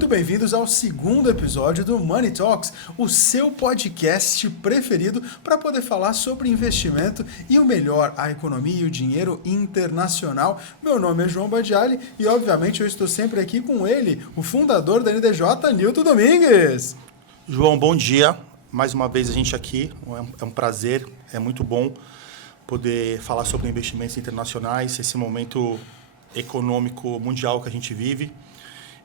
muito bem-vindos ao segundo episódio do Money Talks, o seu podcast preferido para poder falar sobre investimento e o melhor, a economia e o dinheiro internacional. Meu nome é João Badiali e, obviamente, eu estou sempre aqui com ele, o fundador da NDJ, Nilton Domingues. João, bom dia. Mais uma vez a gente aqui, é um prazer, é muito bom poder falar sobre investimentos internacionais, esse momento econômico mundial que a gente vive.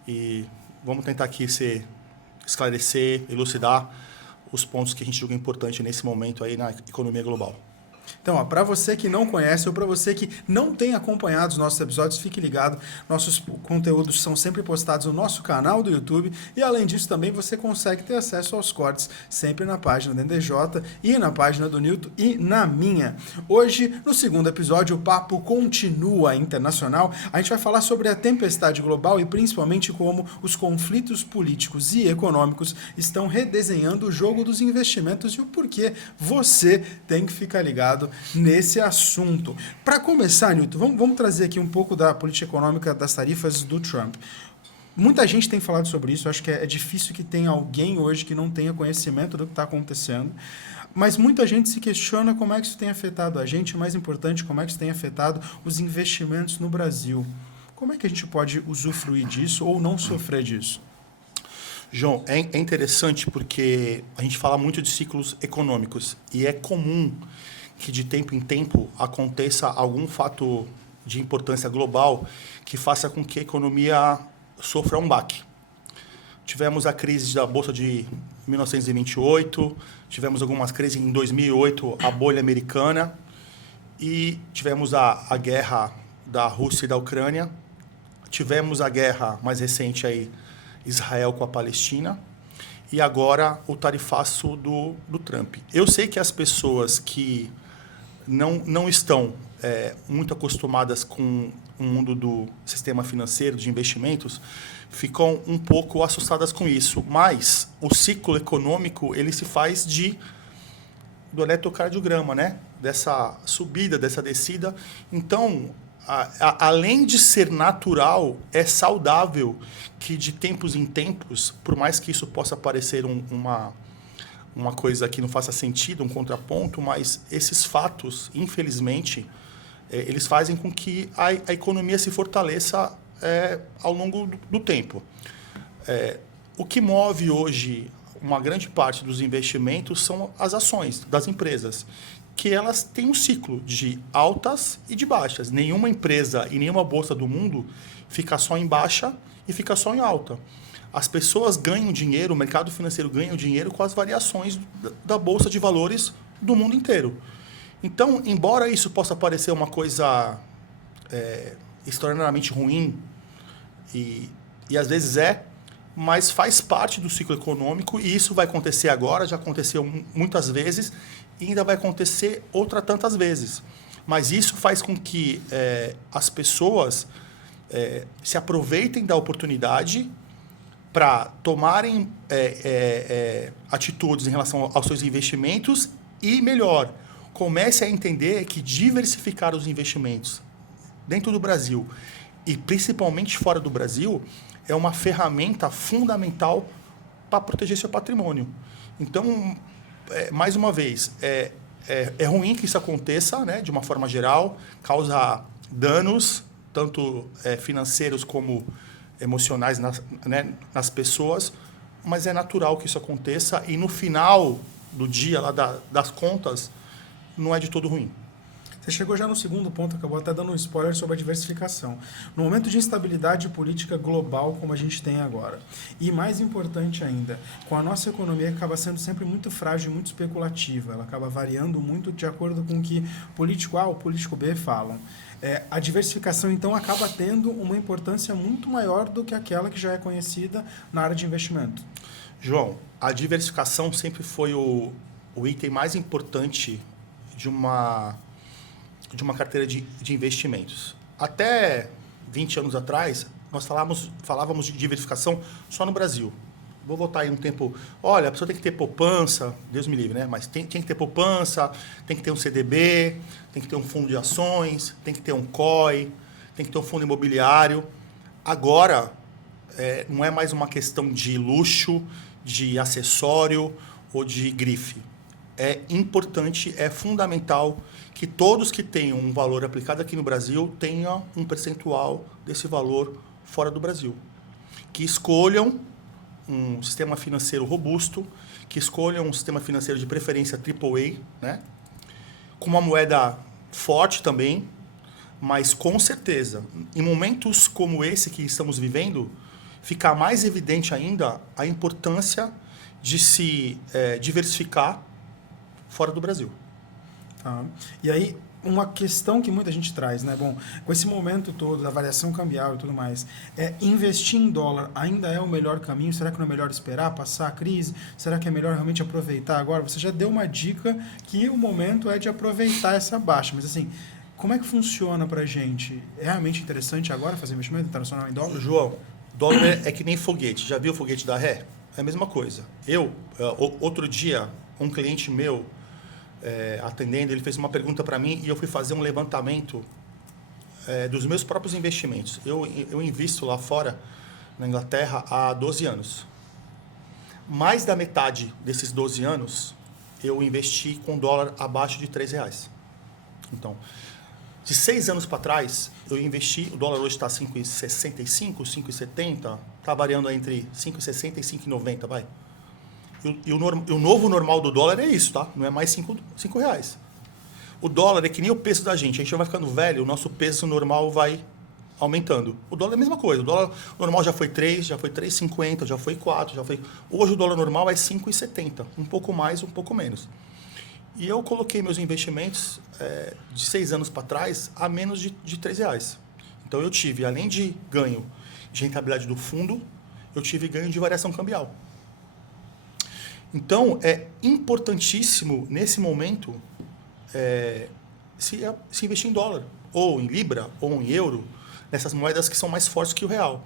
E vamos tentar aqui esclarecer, elucidar os pontos que a gente julga importante nesse momento aí na economia global. Então, para você que não conhece ou para você que não tem acompanhado os nossos episódios, fique ligado. Nossos conteúdos são sempre postados no nosso canal do YouTube e, além disso, também você consegue ter acesso aos cortes sempre na página da NDJ e na página do Nilton e na minha. Hoje, no segundo episódio, o papo continua internacional. A gente vai falar sobre a tempestade global e principalmente como os conflitos políticos e econômicos estão redesenhando o jogo dos investimentos e o porquê você tem que ficar ligado nesse assunto. Para começar, Nilton, vamos trazer aqui um pouco da política econômica das tarifas do Trump. Muita gente tem falado sobre isso, acho que é difícil que tenha alguém hoje que não tenha conhecimento do que está acontecendo, mas muita gente se questiona como é que isso tem afetado a gente, e mais importante, como é que isso tem afetado os investimentos no Brasil. Como é que a gente pode usufruir disso ou não sofrer disso? João, é interessante porque a gente fala muito de ciclos econômicos e é comum que de tempo em tempo aconteça algum fato de importância global que faça com que a economia sofra um baque. Tivemos a crise da Bolsa de 1928, tivemos algumas crises em 2008, a bolha americana, e tivemos a guerra da Rússia e da Ucrânia, tivemos a guerra mais recente aí, Israel com a Palestina, e agora o tarifaço do Trump. Eu sei que as pessoas que não estão muito acostumadas com o mundo do sistema financeiro, de investimentos, ficam um pouco assustadas com isso. Mas o ciclo econômico ele se faz do eletrocardiograma, né? Dessa subida, dessa descida. Então, além de ser natural, é saudável que de tempos em tempos, por mais que isso possa parecer uma coisa que não faça sentido, um contraponto, mas esses fatos, infelizmente, eles fazem com que a economia se fortaleça ao longo do tempo. O que move hoje uma grande parte dos investimentos são as ações das empresas, que elas têm um ciclo de altas e de baixas. Nenhuma empresa e nenhuma bolsa do mundo fica só em baixa e fica só em alta. As pessoas ganham dinheiro, o mercado financeiro ganha dinheiro com as variações da Bolsa de Valores do mundo inteiro. Então, embora isso possa parecer uma coisa extraordinariamente ruim, e às vezes mas faz parte do ciclo econômico e isso vai acontecer agora, já aconteceu muitas vezes e ainda vai acontecer outras tantas vezes. Mas isso faz com que as pessoas se aproveitem da oportunidade para tomarem atitudes em relação aos seus investimentos e, melhor, comece a entender que diversificar os investimentos dentro do Brasil e principalmente fora do Brasil é uma ferramenta fundamental para proteger seu patrimônio. Então, mais uma vez, é ruim que isso aconteça, né, de uma forma geral, causa danos, tanto financeiros como emocionais nas pessoas, mas é natural que isso aconteça e no final do dia, lá das contas, não é de todo ruim. Você chegou já no segundo ponto, acabou até dando um spoiler sobre a diversificação. No momento de instabilidade política global como a gente tem agora, e mais importante ainda, com a nossa economia que acaba sendo sempre muito frágil e muito especulativa, ela acaba variando muito de acordo com o que político A ou político B falam. A diversificação, então, acaba tendo uma importância muito maior do que aquela que já é conhecida na área de investimento. João, a diversificação sempre foi o item mais importante de uma carteira de investimentos. Até 20 anos atrás, nós falávamos de diversificação só no Brasil. Vou voltar aí um tempo. Olha, a pessoa tem que ter poupança, Deus me livre, né? Mas tem que ter poupança, tem que ter um CDB, tem que ter um fundo de ações, tem que ter um COI, tem que ter um fundo imobiliário. Agora, não é mais uma questão de luxo, de acessório ou de grife. É importante, é fundamental que todos que tenham um valor aplicado aqui no Brasil tenham um percentual desse valor fora do Brasil. Que escolham um sistema financeiro robusto, que escolham um sistema financeiro de preferência AAA, né? Com uma moeda forte também, mas com certeza, em momentos como esse que estamos vivendo, fica mais evidente ainda a importância de se diversificar fora do Brasil. Tá. E aí, uma questão que muita gente traz, né? Bom, com esse momento todo da variação cambial e tudo mais, investir em dólar ainda é o melhor caminho? Será que não é melhor esperar passar a crise? Será que é melhor realmente aproveitar agora? Você já deu uma dica que o momento é de aproveitar essa baixa, mas assim, como é que funciona pra gente? É realmente interessante agora fazer investimento internacional em dólar? João, dólar é que nem foguete. Já viu o foguete da ré? É a mesma coisa. Outro dia, um cliente meu, atendendo, ele fez uma pergunta para mim e eu fui fazer um levantamento dos meus próprios investimentos. Eu invisto lá fora, na Inglaterra, há 12 anos. Mais da metade desses 12 anos, eu investi com dólar abaixo de R$3. Então, de 6 anos para trás, eu investi, o dólar hoje está 5,65, 5,70, está variando entre 5,60 e 5,90, vai. E o novo normal do dólar é isso, tá? Não é mais R$5. O dólar é que nem o peso da gente. A gente vai ficando velho, o nosso peso normal vai aumentando. O dólar é a mesma coisa. O dólar normal já foi 3, já foi 3,50, já foi 4, já foi... Hoje o dólar normal é 5,70. Um pouco mais, um pouco menos. E eu coloquei meus investimentos de 6 anos para trás a menos de R$3. Então eu tive, além de ganho de rentabilidade do fundo, eu tive ganho de variação cambial. Então, é importantíssimo, nesse momento, se investir em dólar, ou em libra, ou em euro, nessas moedas que são mais fortes que o real.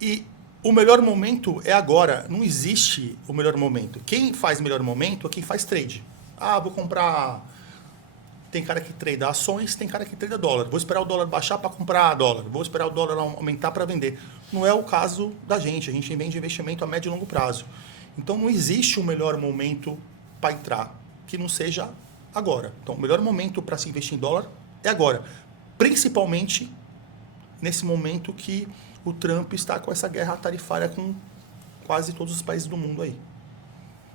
E o melhor momento é agora. Não existe o melhor momento. Quem faz melhor momento é quem faz trade. Ah, vou comprar... Tem cara que trade ações, tem cara que trade dólar. Vou esperar o dólar baixar para comprar dólar. Vou esperar o dólar aumentar para vender. Não é o caso da gente. A gente vende investimento a médio e longo prazo. Então, não existe o melhor momento para entrar que não seja agora. Então, o melhor momento para se investir em dólar é agora. Principalmente nesse momento que o Trump está com essa guerra tarifária com quase todos os países do mundo aí.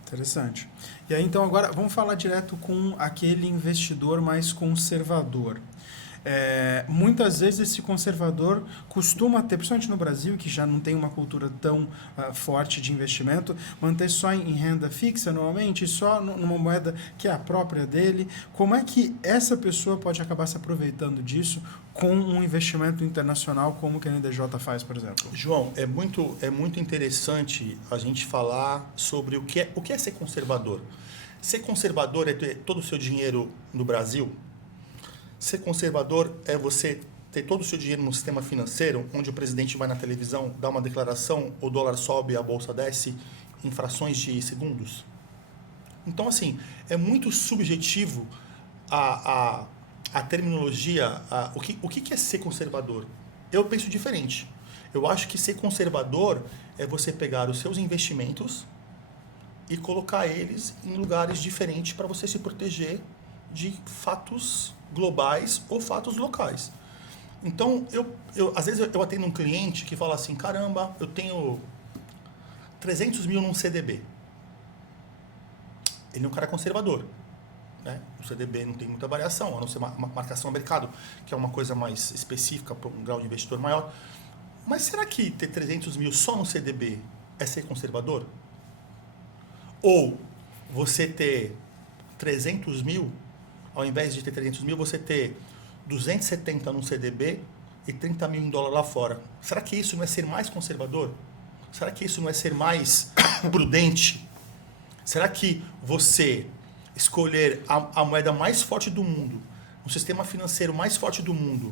Interessante. E aí, então, agora vamos falar direto com aquele investidor mais conservador. Muitas vezes esse conservador costuma ter, principalmente no Brasil, que já não tem uma cultura tão forte de investimento, manter só em renda fixa, normalmente, só numa moeda que é a própria dele. Como é que essa pessoa pode acabar se aproveitando disso com um investimento internacional como que a NDJ faz, por exemplo? João, é muito interessante a gente falar sobre o que é ser conservador. Ser conservador é ter todo o seu dinheiro no Brasil. Ser conservador é você ter todo o seu dinheiro num sistema financeiro onde o presidente vai na televisão, dá uma declaração, o dólar sobe, a bolsa desce em frações de segundos. Então, assim, é muito subjetivo a terminologia, o que é ser conservador. Eu penso diferente. Eu acho que ser conservador é você pegar os seus investimentos e colocar eles em lugares diferentes para você se proteger de fatos globais ou fatos locais. Então, às vezes eu atendo um cliente que fala assim, caramba, eu tenho 300 mil num CDB. Ele é um cara conservador. Né? O CDB não tem muita variação, a não ser uma marcação a mercado, que é uma coisa mais específica para um grau de investidor maior. Mas será que ter 300 mil só no CDB é ser conservador? Ou você ter 300 mil, ao invés de ter 300 mil, você ter 270 no CDB e 30 mil em dólar lá fora. Será que isso não é ser mais conservador? Será que isso não é ser mais prudente? Será que você escolher a moeda mais forte do mundo, o sistema financeiro mais forte do mundo,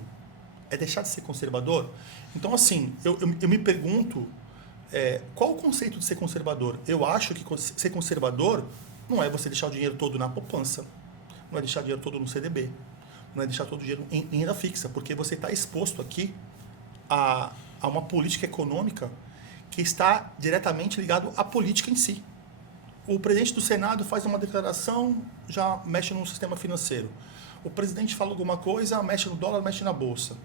é deixar de ser conservador? Então, assim, eu me pergunto, qual o conceito de ser conservador? Eu acho que ser conservador não é você deixar o dinheiro todo na poupança, não é deixar o dinheiro todo no CDB, não é deixar todo o dinheiro em renda fixa, porque você está exposto aqui a uma política econômica que está diretamente ligado à política em si. O presidente do Senado faz uma declaração, já mexe no sistema financeiro. O presidente fala alguma coisa, mexe no dólar, mexe na bolsa.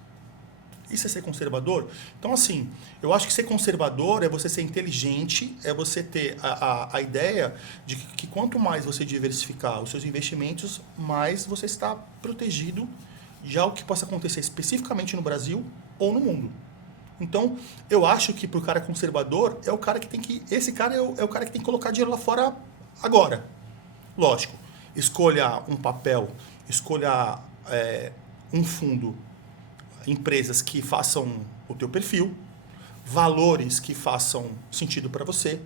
Isso é ser conservador? Então, assim, eu acho que ser conservador é você ser inteligente, é você ter a ideia de que quanto mais você diversificar os seus investimentos, mais você está protegido de algo que possa acontecer especificamente no Brasil ou no mundo. Então, eu acho que para o cara conservador, é o cara que tem que... Esse cara é o cara que tem que colocar dinheiro lá fora agora. Lógico, escolha um papel, escolha um fundo, empresas que façam o teu perfil, valores que façam sentido para você,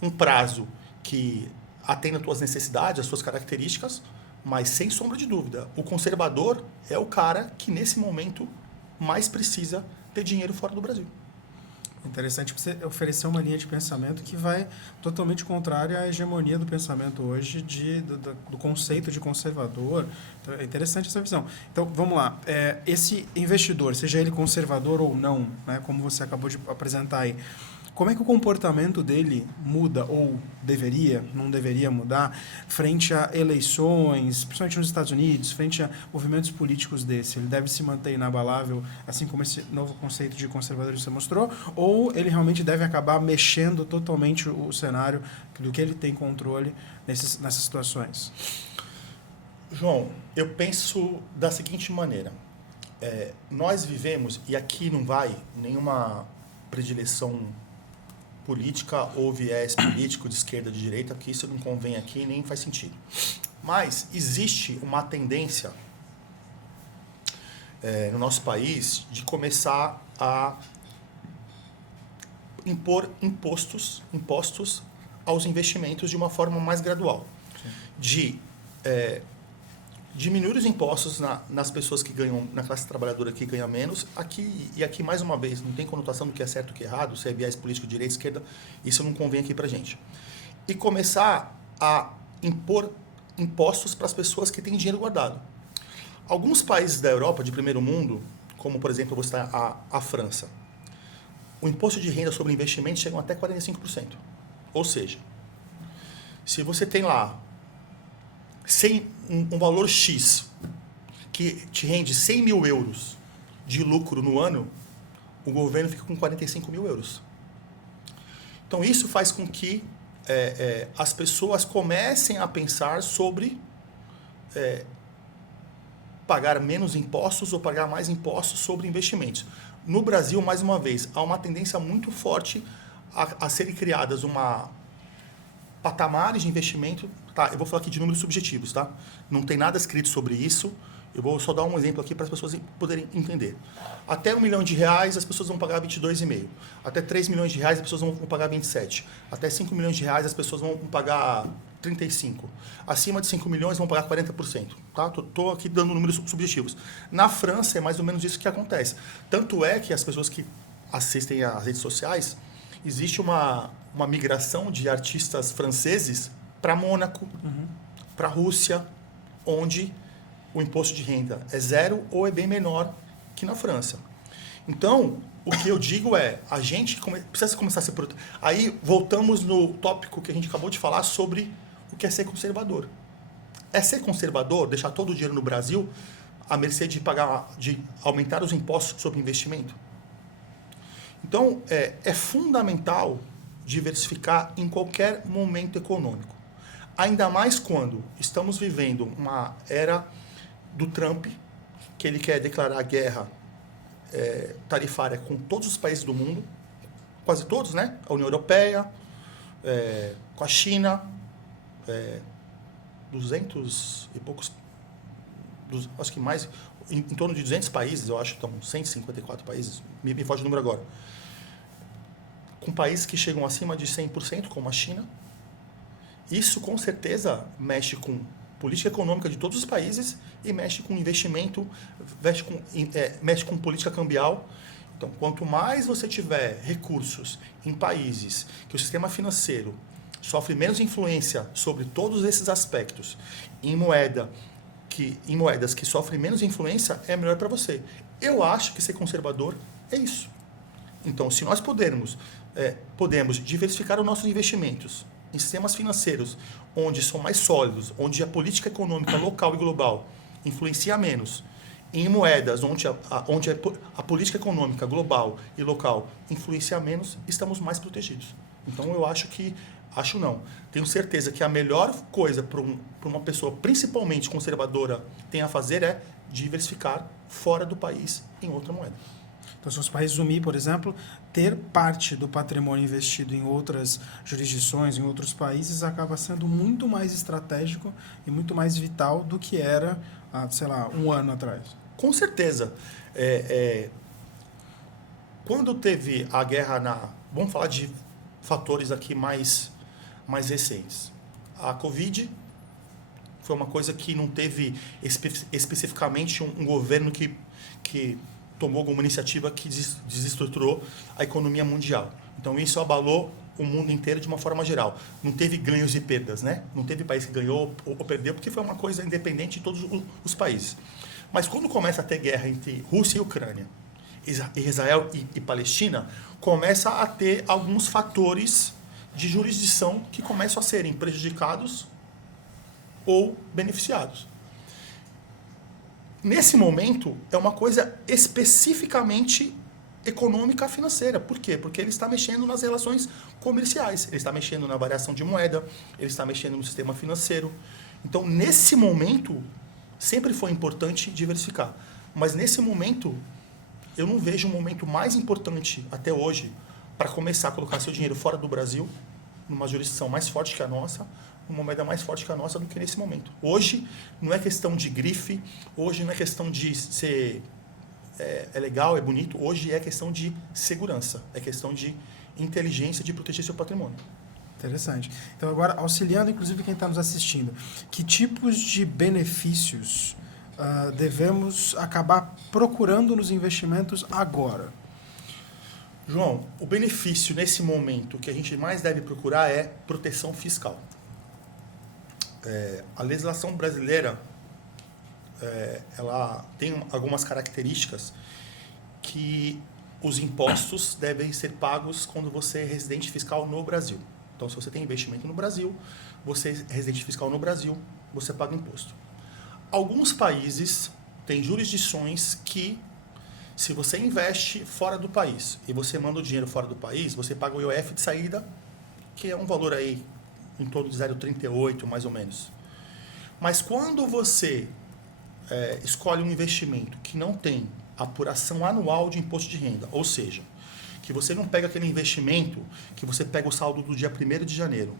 um prazo que atenda às tuas necessidades, às suas características, mas sem sombra de dúvida, o conservador é o cara que nesse momento mais precisa ter dinheiro fora do Brasil. Interessante que você ofereceu uma linha de pensamento que vai totalmente contrária à hegemonia do pensamento hoje do conceito de conservador. Então, é interessante essa visão. Então, vamos lá. Esse investidor, seja ele conservador ou não, né, como você acabou de apresentar aí, como é que o comportamento dele muda ou não deveria mudar frente a eleições, principalmente nos Estados Unidos, frente a movimentos políticos desse? Ele deve se manter inabalável, assim como esse novo conceito de conservadorismo você mostrou, ou ele realmente deve acabar mexendo totalmente o cenário do que ele tem controle nessas situações? João, eu penso da seguinte maneira. Nós vivemos, e aqui não vai nenhuma predileção política ou viés político de esquerda, de direita, que isso não convém aqui nem faz sentido. Mas existe uma tendência no nosso país de começar a impor impostos aos investimentos de uma forma mais gradual. Sim. De diminuir os impostos nas pessoas que ganham, na classe trabalhadora que ganha menos. Aqui, mais uma vez, não tem conotação do que é certo e o que é errado, se é viés político, direita, esquerda, isso não convém aqui pra gente. E começar a impor impostos para as pessoas que têm dinheiro guardado. Alguns países da Europa, de primeiro mundo, como, por exemplo, eu vou citar a França, o imposto de renda sobre investimentos chega até 45%. Ou seja, se você tem lá um valor X que te rende 100 mil euros de lucro no ano, o governo fica com 45 mil euros. Então, isso faz com que as pessoas comecem a pensar sobre pagar menos impostos ou pagar mais impostos sobre investimentos. No Brasil, mais uma vez, há uma tendência muito forte a serem criadas patamares de investimento. Tá, eu vou falar aqui de números subjetivos, tá? Não tem nada escrito sobre isso. Eu vou só dar um exemplo aqui para as pessoas poderem entender. Até R$1 milhão as pessoas vão pagar 22,5. Até 3 milhões de reais as pessoas vão pagar 27. Até 5 milhões de reais as pessoas vão pagar 35. Acima de 5 milhões vão pagar 40%. Tá? Tô aqui dando números subjetivos. Na França é mais ou menos isso que acontece. Tanto é que as pessoas que assistem às redes sociais, existe uma migração de artistas franceses para Mônaco, para a Rússia, onde o imposto de renda é zero ou é bem menor que na França. Então, o que eu digo é, a gente precisa começar a ser... Aí, voltamos no tópico que a gente acabou de falar sobre o que é ser conservador. É ser conservador, deixar todo o dinheiro no Brasil à mercê de aumentar os impostos sobre investimento? Então, é fundamental diversificar em qualquer momento econômico. Ainda mais quando estamos vivendo uma era do Trump, que ele quer declarar guerra tarifária com todos os países do mundo, quase todos, né? A União Europeia, com a China, 200 e poucos, acho que mais, em torno de 200 países, eu acho que estão 154 países, me foge o número agora, com países que chegam acima de 100%, como a China. Isso, com certeza, mexe com política econômica de todos os países e mexe com investimento, mexe com política cambial. Então, quanto mais você tiver recursos em países que o sistema financeiro sofre menos influência sobre todos esses aspectos, em moedas que sofrem menos influência, é melhor para você. Eu acho que ser conservador é isso. Então, se nós podemos diversificar os nossos investimentos em sistemas financeiros onde são mais sólidos, onde a política econômica local e global influencia menos, em moedas onde a política econômica global e local influencia menos, estamos mais protegidos. Então, eu tenho certeza que a melhor coisa para uma pessoa, principalmente conservadora, tem a fazer é diversificar fora do país em outra moeda. Então, se fosse para resumir, por exemplo, ter parte do patrimônio investido em outras jurisdições, em outros países, acaba sendo muito mais estratégico e muito mais vital do que era, sei lá, um ano atrás. Com certeza. Quando teve a guerra Vamos falar de fatores aqui mais recentes. A Covid foi uma coisa que não teve especificamente um governo que tomou alguma iniciativa que desestruturou a economia mundial. Então, isso abalou o mundo inteiro de uma forma geral. Não teve ganhos e perdas, né? Não teve país que ganhou ou perdeu, porque foi uma coisa independente de todos os países. Mas quando começa a ter guerra entre Rússia e Ucrânia, Israel e Palestina, começa a ter alguns fatores de jurisdição que começam a serem prejudicados ou beneficiados. Nesse momento, é uma coisa especificamente econômica financeira. Por quê? Porque ele está mexendo nas relações comerciais, ele está mexendo na variação de moeda, ele está mexendo no sistema financeiro. Então, nesse momento, sempre foi importante diversificar. Mas nesse momento, eu não vejo um momento mais importante até hoje para começar a colocar seu dinheiro fora do Brasil, numa jurisdição mais forte que a nossa, uma moeda mais forte que a nossa do que nesse momento. Hoje não é questão de grife, hoje não é questão de ser legal, é bonito, hoje é questão de segurança, é questão de inteligência de proteger seu patrimônio. Interessante. Então, agora, auxiliando inclusive quem está nos assistindo, que tipos de benefícios devemos acabar procurando nos investimentos agora? João, o benefício nesse momento que a gente mais deve procurar é proteção fiscal. A legislação brasileira ela tem algumas características que os impostos devem ser pagos quando você é residente fiscal no Brasil. Então, se você tem investimento no Brasil, você é residente fiscal no Brasil, você paga imposto. Alguns países têm jurisdições que, se você investe fora do país e você manda o dinheiro fora do país, você paga o IOF de saída, que é um valor aí em torno de 0,38 mais ou menos. Mas quando você escolhe um investimento que não tem apuração anual de imposto de renda, ou seja, que você não pega aquele investimento que você pega o saldo do dia 1º de janeiro,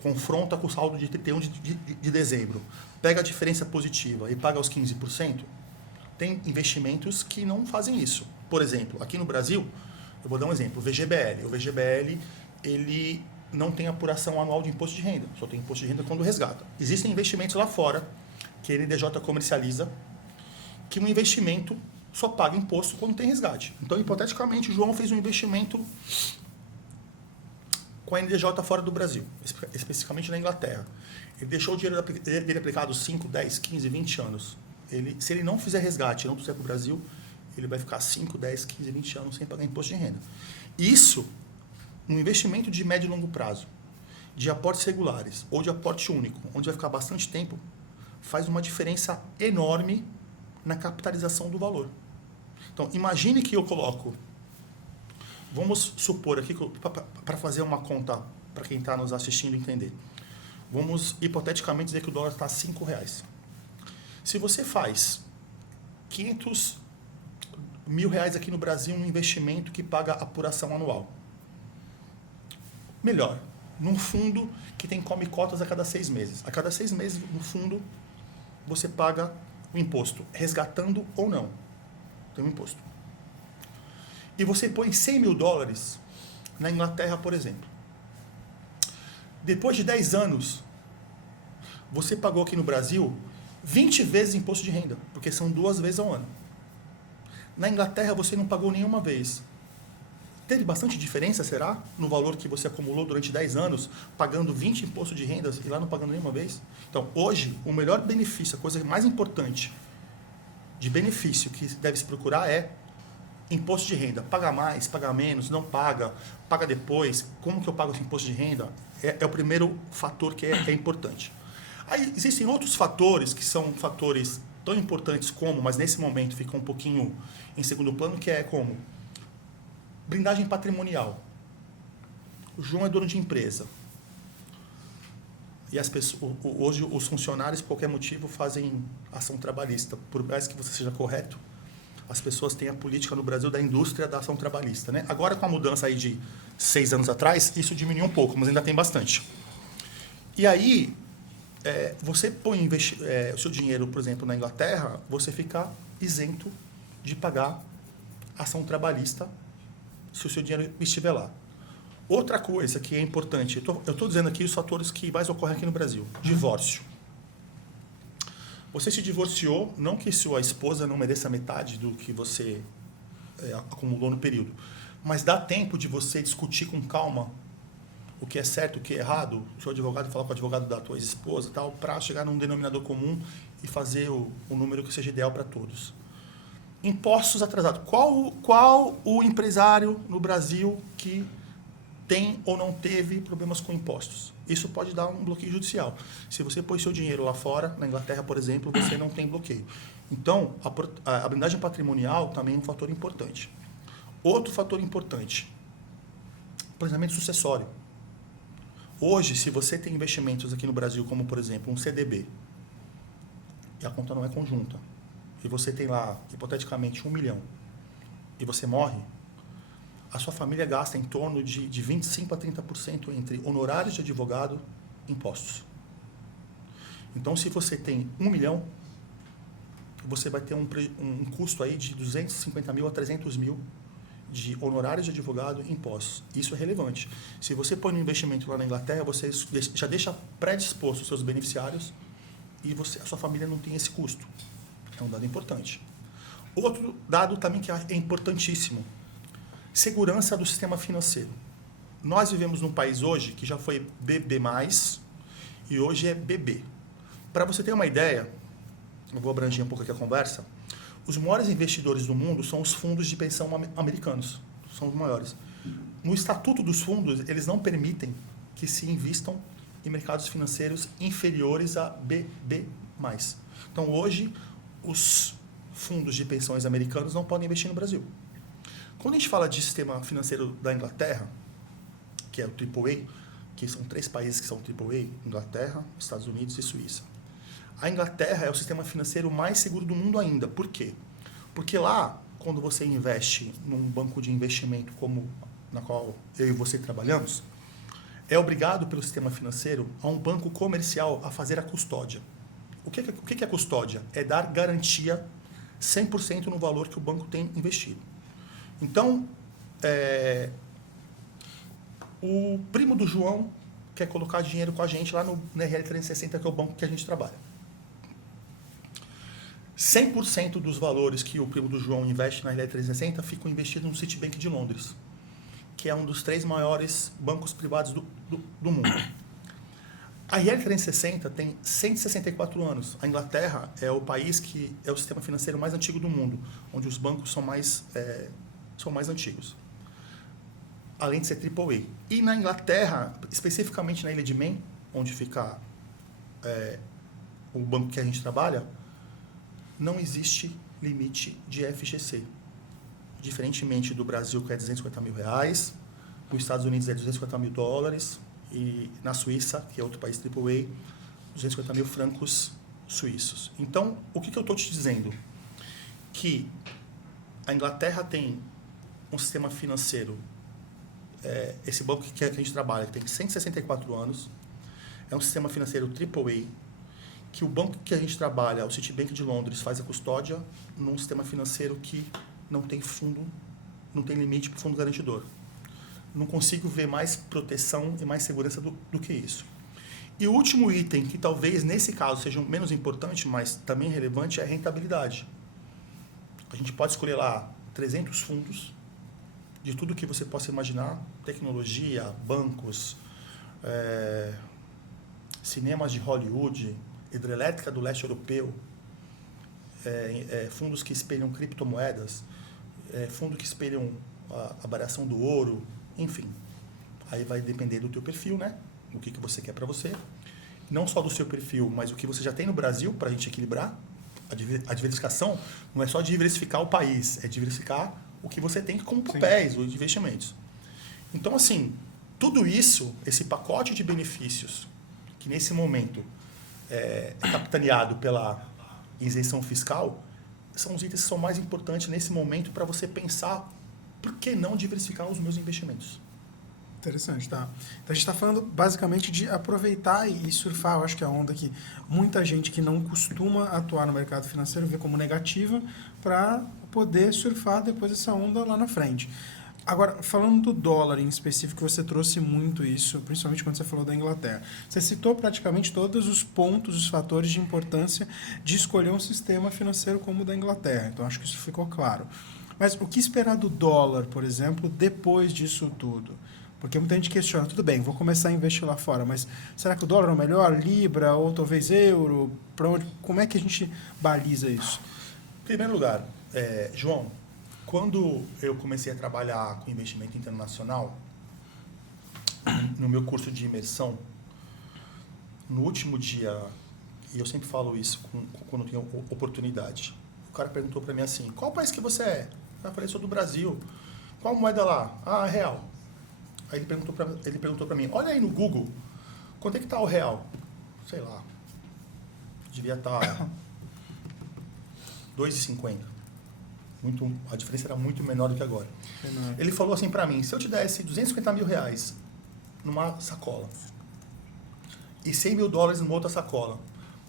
confronta com o saldo de 31 de dezembro, pega a diferença positiva e paga os 15%, tem investimentos que não fazem isso. Por exemplo, aqui no Brasil, eu vou dar um exemplo, o VGBL. O VGBL, ele não tem apuração anual de imposto de renda, só tem imposto de renda quando resgata. Existem investimentos lá fora, que a NDJ comercializa, que um investimento só paga imposto quando tem resgate. Então, hipoteticamente, o João fez um investimento com a NDJ fora do Brasil, especificamente na Inglaterra. Ele deixou o dinheiro dele aplicado 5, 10, 15, 20 anos. Se ele não fizer resgate e não trouxer para o Brasil, ele vai ficar 5, 10, 15, 20 anos sem pagar imposto de renda. Isso, um investimento de médio e longo prazo, de aportes regulares ou de aporte único, onde vai ficar bastante tempo, faz uma diferença enorme na capitalização do valor. Então, imagine que eu coloco, vamos supor aqui, para fazer uma conta, para quem está nos assistindo entender, vamos hipoteticamente dizer que o dólar está a R$5. Se você faz 500 mil reais aqui no Brasil, um investimento que paga apuração anual, melhor, num fundo que tem come cotas a cada 6 meses. A cada 6 meses, no fundo, você paga o imposto, resgatando ou não. Tem um imposto. E você põe 100 mil dólares na Inglaterra, por exemplo. Depois de 10 anos, você pagou aqui no Brasil 20 vezes imposto de renda, porque são 2 vezes ao ano. Na Inglaterra, você não pagou nenhuma vez. Teve bastante diferença, será? No valor que você acumulou durante 10 anos, pagando 20 impostos de rendas e lá não pagando nenhuma vez? Então, hoje, o melhor benefício, a coisa mais importante de benefício que deve se procurar é Imposto de renda, paga mais, paga menos, não paga, paga depois, como que eu pago esse imposto de renda? É o primeiro fator que é importante. Aí existem outros fatores que são fatores tão importantes como, mas nesse momento ficam um pouquinho em segundo plano, que é como blindagem patrimonial. O João é dono de empresa. E as pessoas, hoje os funcionários, por qualquer motivo, fazem ação trabalhista. Por mais que você seja correto, as pessoas têm a política no Brasil da indústria da ação trabalhista, né? Agora, com a mudança aí de 6 anos atrás, isso diminuiu um pouco, mas ainda tem bastante. E aí, você põe o seu dinheiro, por exemplo, na Inglaterra, você fica isento de pagar ação trabalhista se o seu dinheiro estiver lá. Outra coisa que é importante, eu estou dizendo aqui os fatores que mais ocorrem aqui no Brasil. Divórcio. Você se divorciou, não que sua esposa não mereça metade do que você acumulou no período, mas dá tempo de você discutir com calma o que é certo, o que é errado, o seu advogado falar com o advogado da tua ex-esposa, tal, para chegar num denominador comum e fazer o número que seja ideal para todos. Impostos atrasados. Qual o empresário no Brasil que tem ou não teve problemas com impostos? Isso pode dar um bloqueio judicial. Se você põe seu dinheiro lá fora, na Inglaterra, por exemplo, você não tem bloqueio. Então, a blindagem patrimonial também é um fator importante. Outro fator importante, planejamento sucessório. Hoje, se você tem investimentos aqui no Brasil, como, por exemplo, um CDB, e a conta não é conjunta, e você tem lá, hipoteticamente, 1 milhão, e você morre, a sua família gasta em torno de 25% a 30% entre honorários de advogado e impostos. Então, se você tem 1 milhão, você vai ter um custo aí de 250 mil a 300 mil de honorários de advogado e impostos. Isso é relevante. Se você põe um investimento lá na Inglaterra, você já deixa predisposto os seus beneficiários e a sua família não tem esse custo. É um dado importante. Outro dado também que é importantíssimo, segurança do sistema financeiro. Nós vivemos num país hoje que já foi BB+, e hoje é BB. Para você ter uma ideia, eu vou abranger um pouco aqui a conversa, os maiores investidores do mundo são os fundos de pensão americanos, são os maiores. No estatuto dos fundos, eles não permitem que se investam em mercados financeiros inferiores a BB+. Então, hoje, os fundos de pensões americanos não podem investir no Brasil. Quando a gente fala de sistema financeiro da Inglaterra, que é o AAA, que são 3 países que são AAA, Inglaterra, Estados Unidos e Suíça. A Inglaterra é o sistema financeiro mais seguro do mundo ainda. Por quê? Porque lá, quando você investe num banco de investimento como na qual eu e você trabalhamos, é obrigado pelo sistema financeiro a um banco comercial a fazer a custódia. O que é a custódia? É dar garantia 100% no valor que o banco tem investido. Então, o primo do João quer colocar dinheiro com a gente lá no RL 360, que é o banco que a gente trabalha. 100% dos valores que o primo do João investe na RL 360 ficam investidos no Citibank de Londres, que é um dos 3 maiores bancos privados do mundo. A RL 360 tem 164 anos. A Inglaterra é o país que é o sistema financeiro mais antigo do mundo, onde os bancos são mais antigos, além de ser AAA. E na Inglaterra, especificamente na Ilha de Man, onde fica o banco que a gente trabalha, não existe limite de FGC. Diferentemente do Brasil, que é R$250 mil, nos Estados Unidos é $250 mil, e na Suíça, que é outro país AAA, 250 mil francos suíços. Então, o que eu estou te dizendo? Que a Inglaterra tem um sistema financeiro, esse banco que a gente trabalha, que tem 164 anos, é um sistema financeiro AAA, que o banco que a gente trabalha, o Citibank de Londres, faz a custódia num sistema financeiro que não tem fundo, não tem limite para o fundo garantidor. Não consigo ver mais proteção e mais segurança do que isso. E o último item, que talvez nesse caso seja menos importante, mas também relevante, é a rentabilidade. A gente pode escolher lá 300 fundos de tudo que você possa imaginar, tecnologia, bancos, cinemas de Hollywood, hidrelétrica do leste europeu, fundos que espelham criptomoedas, fundo que espelham a variação do ouro, enfim. Aí vai depender do teu perfil, né? O que você quer para você. Não só do seu perfil, mas o que você já tem no Brasil para a gente equilibrar. A diversificação não é só diversificar o país, é diversificar o que você tem como papéis, os investimentos. Então, assim, tudo isso, esse pacote de benefícios, que nesse momento é capitaneado pela isenção fiscal, são os itens que são mais importantes nesse momento para você pensar por que não diversificar os meus investimentos. Interessante, tá? Então a gente está falando basicamente de aproveitar e surfar, eu acho que é a onda que muita gente que não costuma atuar no mercado financeiro vê como negativa para poder surfar depois essa onda lá na frente. Agora, falando do dólar em específico, você trouxe muito isso, principalmente quando você falou da Inglaterra. Você citou praticamente todos os pontos, os fatores de importância de escolher um sistema financeiro como o da Inglaterra. Então, acho que isso ficou claro. Mas o que esperar do dólar, por exemplo, depois disso tudo? Porque muita gente questiona, tudo bem, vou começar a investir lá fora, mas será que o dólar é o melhor? Libra ou talvez euro? Para onde? Como é que a gente baliza isso? Em primeiro lugar, João, quando eu comecei a trabalhar com investimento internacional, no meu curso de imersão, no último dia, e eu sempre falo isso quando tenho oportunidade, o cara perguntou para mim assim, qual país que você é? Eu falei, sou do Brasil. Qual moeda lá? Ah, real. Aí ele perguntou para mim, olha aí no Google, quanto é que está o real? Sei lá, devia estar 2,50. A diferença era muito menor do que agora. Ele falou assim para mim, se eu te desse 250 mil reais numa sacola e 100 mil dólares numa outra sacola,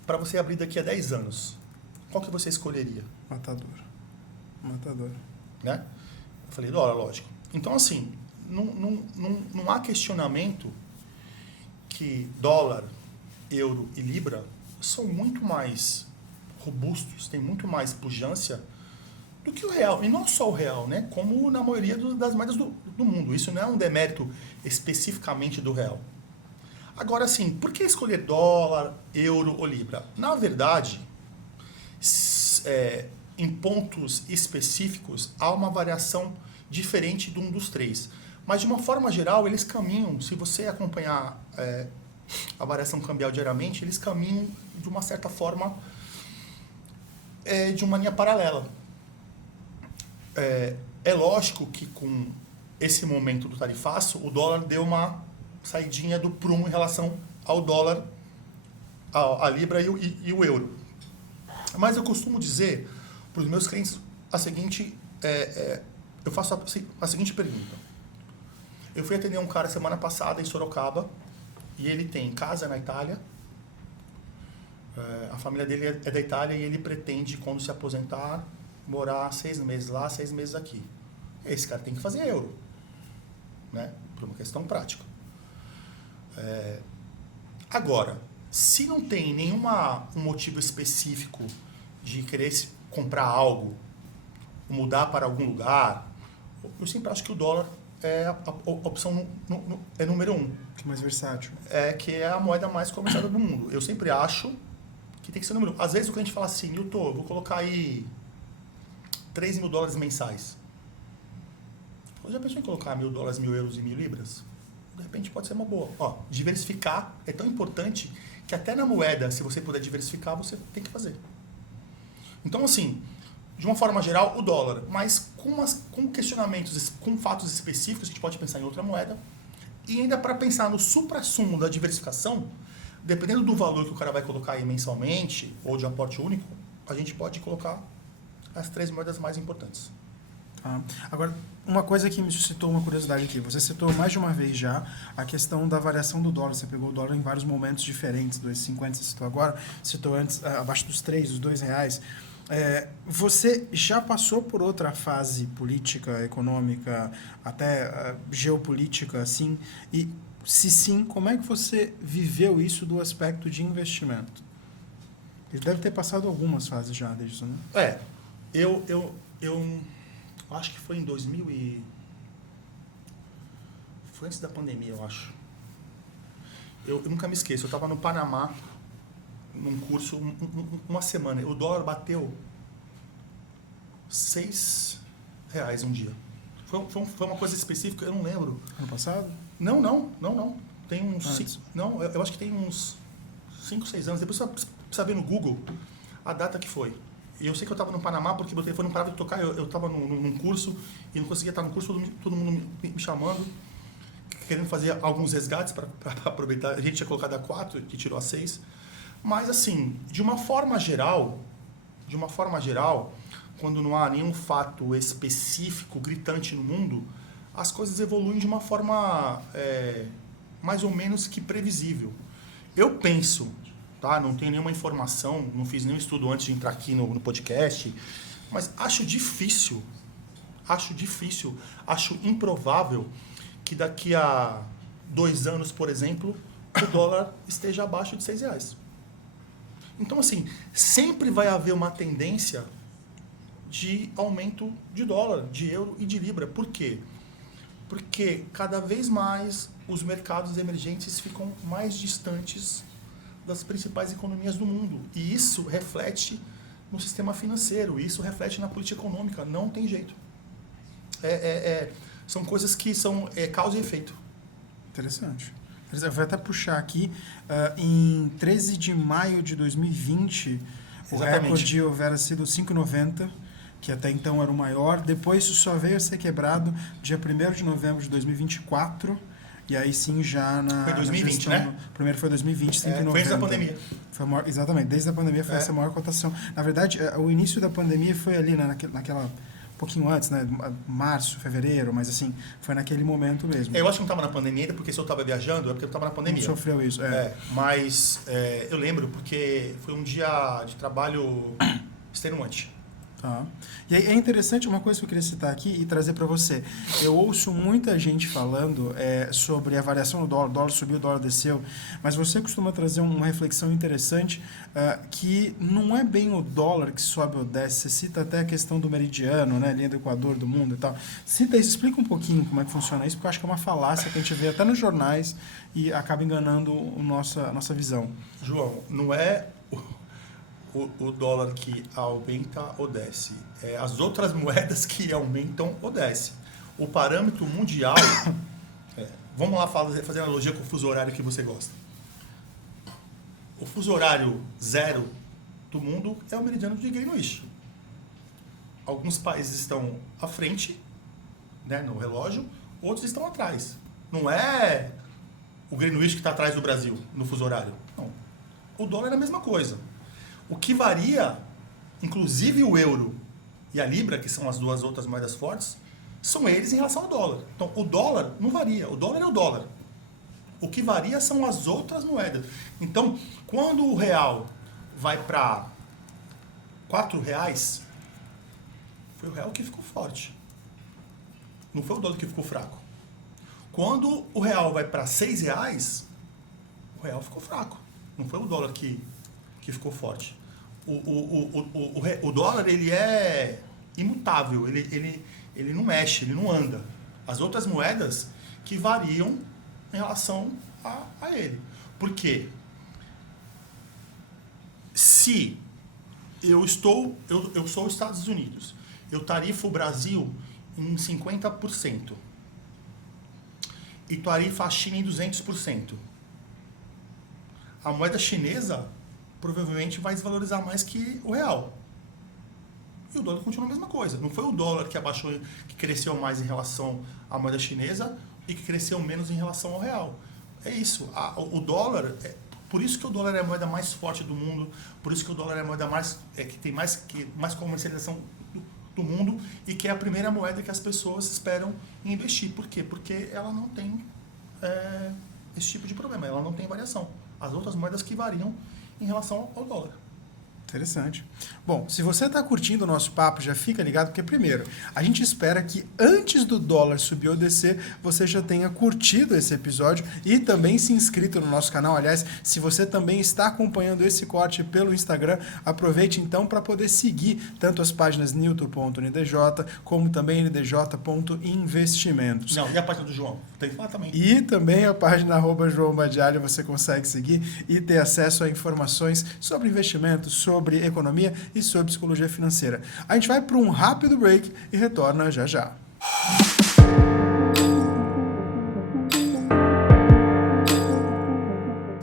para você abrir daqui a 10 anos, qual que você escolheria? Matador. Né? Eu falei, dólar, lógico. Então, assim, não há questionamento que dólar, euro e libra são muito mais robustos, têm muito mais pujança do que o real. E não só o real, né? Como na maioria das moedas do mundo. Isso não é um demérito especificamente do real. Agora, sim, por que escolher dólar, euro ou libra? Na verdade, em pontos específicos, há uma variação diferente de um dos três. Mas, de uma forma geral, eles caminham, se você acompanhar a variação cambial diariamente, eles caminham de uma certa forma de uma linha paralela. É lógico que com esse momento do tarifaço, o dólar deu uma saidinha do prumo em relação ao dólar, a libra e o euro. Mas eu costumo dizer para os meus clientes a seguinte, eu faço a seguinte pergunta. Eu fui atender um cara semana passada em Sorocaba e ele tem casa na Itália, a família dele é da Itália e ele pretende, quando se aposentar, morar 6 meses lá, 6 meses aqui. Esse cara tem que fazer euro, né? Por uma questão prática. Agora, se não tem um motivo específico de querer comprar algo, mudar para algum lugar, eu sempre acho que o dólar é a opção número 1. Que é mais versátil. Que é a moeda mais comerciada do mundo. Eu sempre acho que tem que ser o número 1. Às vezes o cliente fala assim, Nilton, eu vou colocar aí 3 mil dólares mensais. Você já pensou em colocar 1.000 dólares, 1.000 euros e 1.000 libras? De repente pode ser uma boa. Diversificar é tão importante que até na moeda, se você puder diversificar, você tem que fazer. Então, assim, de uma forma geral, o dólar, mas com questionamentos, com fatos específicos, a gente pode pensar em outra moeda. E ainda para pensar no suprassumo da diversificação, dependendo do valor que o cara vai colocar aí mensalmente, ou de aporte único, a gente pode colocar as 3 moedas mais importantes. Agora, uma coisa que me suscitou uma curiosidade aqui. Você citou mais de uma vez já a questão da variação do dólar. Você pegou o dólar em vários momentos diferentes. 2,50 você citou agora, citou antes abaixo dos 3, dos R$2. Você já passou por outra fase política, econômica, até geopolítica, assim? E, se sim, como é que você viveu isso do aspecto de investimento? Ele deve ter passado algumas fases já disso, né? Eu acho que foi em 2000 Foi antes da pandemia, eu acho. Eu nunca me esqueço, eu estava no Panamá, num curso, uma semana. O dólar bateu 6 reais um dia. Foi uma coisa específica, eu não lembro. Ano passado? Não. Tem uns... Antes. Não, eu acho que tem uns 5, 6 anos. Depois você precisa ver no Google a data que foi. E eu sei que eu estava no Panamá porque meu telefone não parava de tocar. Eu estava num curso e não conseguia estar no curso, todo mundo me chamando, querendo fazer alguns resgates para aproveitar. A gente tinha colocado a 4, que tirou a 6. Mas, assim, de uma forma geral, quando não há nenhum fato específico, gritante no mundo, as coisas evoluem de uma forma mais ou menos que previsível. Eu penso, tá? Não tenho nenhuma informação, não fiz nenhum estudo antes de entrar aqui no podcast, mas acho difícil, acho improvável que daqui a 2 anos, por exemplo, o dólar esteja abaixo de R$6. Então, assim, sempre vai haver uma tendência de aumento de dólar, de euro e de libra. Por quê? Porque cada vez mais os mercados emergentes ficam mais distantes das principais economias do mundo. E isso reflete no sistema financeiro, isso reflete na política econômica. Não tem jeito. São coisas que são causa e efeito. Interessante. Eu vou até puxar aqui, em 13 de maio de 2020, o recorde houvera sido 5,90, que até então era o maior. Depois isso só veio a ser quebrado dia 1º de novembro de 2024, e aí sim já na... Foi 2020, gestão, né? Primeiro foi 2020, 5,90. Foi antes da pandemia. Foi maior, exatamente, desde a pandemia foi essa maior cotação. Na verdade, o início da pandemia foi ali, né, naquela um pouquinho antes, né? Março, fevereiro, mas assim, foi naquele momento mesmo. Eu acho que não estava na pandemia ainda, porque se eu estava viajando, é porque eu estava na pandemia. Não sofreu isso, Mas eu lembro porque foi um dia de trabalho extenuante. Tá. E aí é interessante uma coisa que eu queria citar aqui e trazer para você. Eu ouço muita gente falando sobre a variação do dólar. O dólar subiu, o dólar desceu. Mas você costuma trazer uma reflexão interessante que não é bem o dólar que sobe ou desce. Você cita até a questão do meridiano, né? Linha do Equador, do mundo e tal. Cita isso, explica um pouquinho como é que funciona isso, porque eu acho que é uma falácia que a gente vê até nos jornais e acaba enganando a nossa visão. João, não é o dólar que aumenta ou desce. É as outras moedas que aumentam ou descem. O parâmetro mundial... vamos lá fazer analogia com o fuso horário que você gosta. O fuso horário 0 do mundo é o meridiano de Greenwich. Alguns países estão à frente, né, no relógio, outros estão atrás. Não é o Greenwich que está atrás do Brasil, no fuso horário. Não. O dólar é a mesma coisa. O que varia, inclusive o euro e a libra, que são as duas outras moedas fortes, são eles em relação ao dólar. Então, o dólar não varia. O dólar é o dólar. O que varia são as outras moedas. Então, quando o real vai para R$4, foi o real que ficou forte. Não foi o dólar que ficou fraco. Quando o real vai para R$6, o real ficou fraco. Não foi o dólar que ficou forte. O dólar, ele é imutável, ele não mexe, ele não anda. As outras moedas que variam em relação a ele. Por quê? Se eu sou os Estados Unidos, eu tarifo o Brasil em 50% e tarifa a China em 200%. A moeda chinesa provavelmente vai desvalorizar mais que o real. E o dólar continua a mesma coisa. Não foi o dólar que abaixou, que cresceu mais em relação à moeda chinesa e que cresceu menos em relação ao real. É isso. O dólar, por isso que o dólar é a moeda mais forte do mundo, por isso que o dólar é a moeda que tem mais comercialização do mundo e que é a primeira moeda que as pessoas esperam investir. Por quê? Porque ela não tem esse tipo de problema, ela não tem variação. As outras moedas que variam em relação ao dólar. Interessante. Bom, se você está curtindo o nosso papo, já fica ligado, porque primeiro, a gente espera que antes do dólar subir ou descer, você já tenha curtido esse episódio e também se inscrito no nosso canal. Aliás, se você também está acompanhando esse corte pelo Instagram, aproveite então para poder seguir tanto as páginas newton.ndj como também ndj.investimentos. Não, e a página do João? Tem que falar também. E também a página @JoãoBadialho você consegue seguir e ter acesso a informações sobre investimentos, sobre sobre economia e sobre psicologia financeira. A gente vai para um rápido break e retorna já já.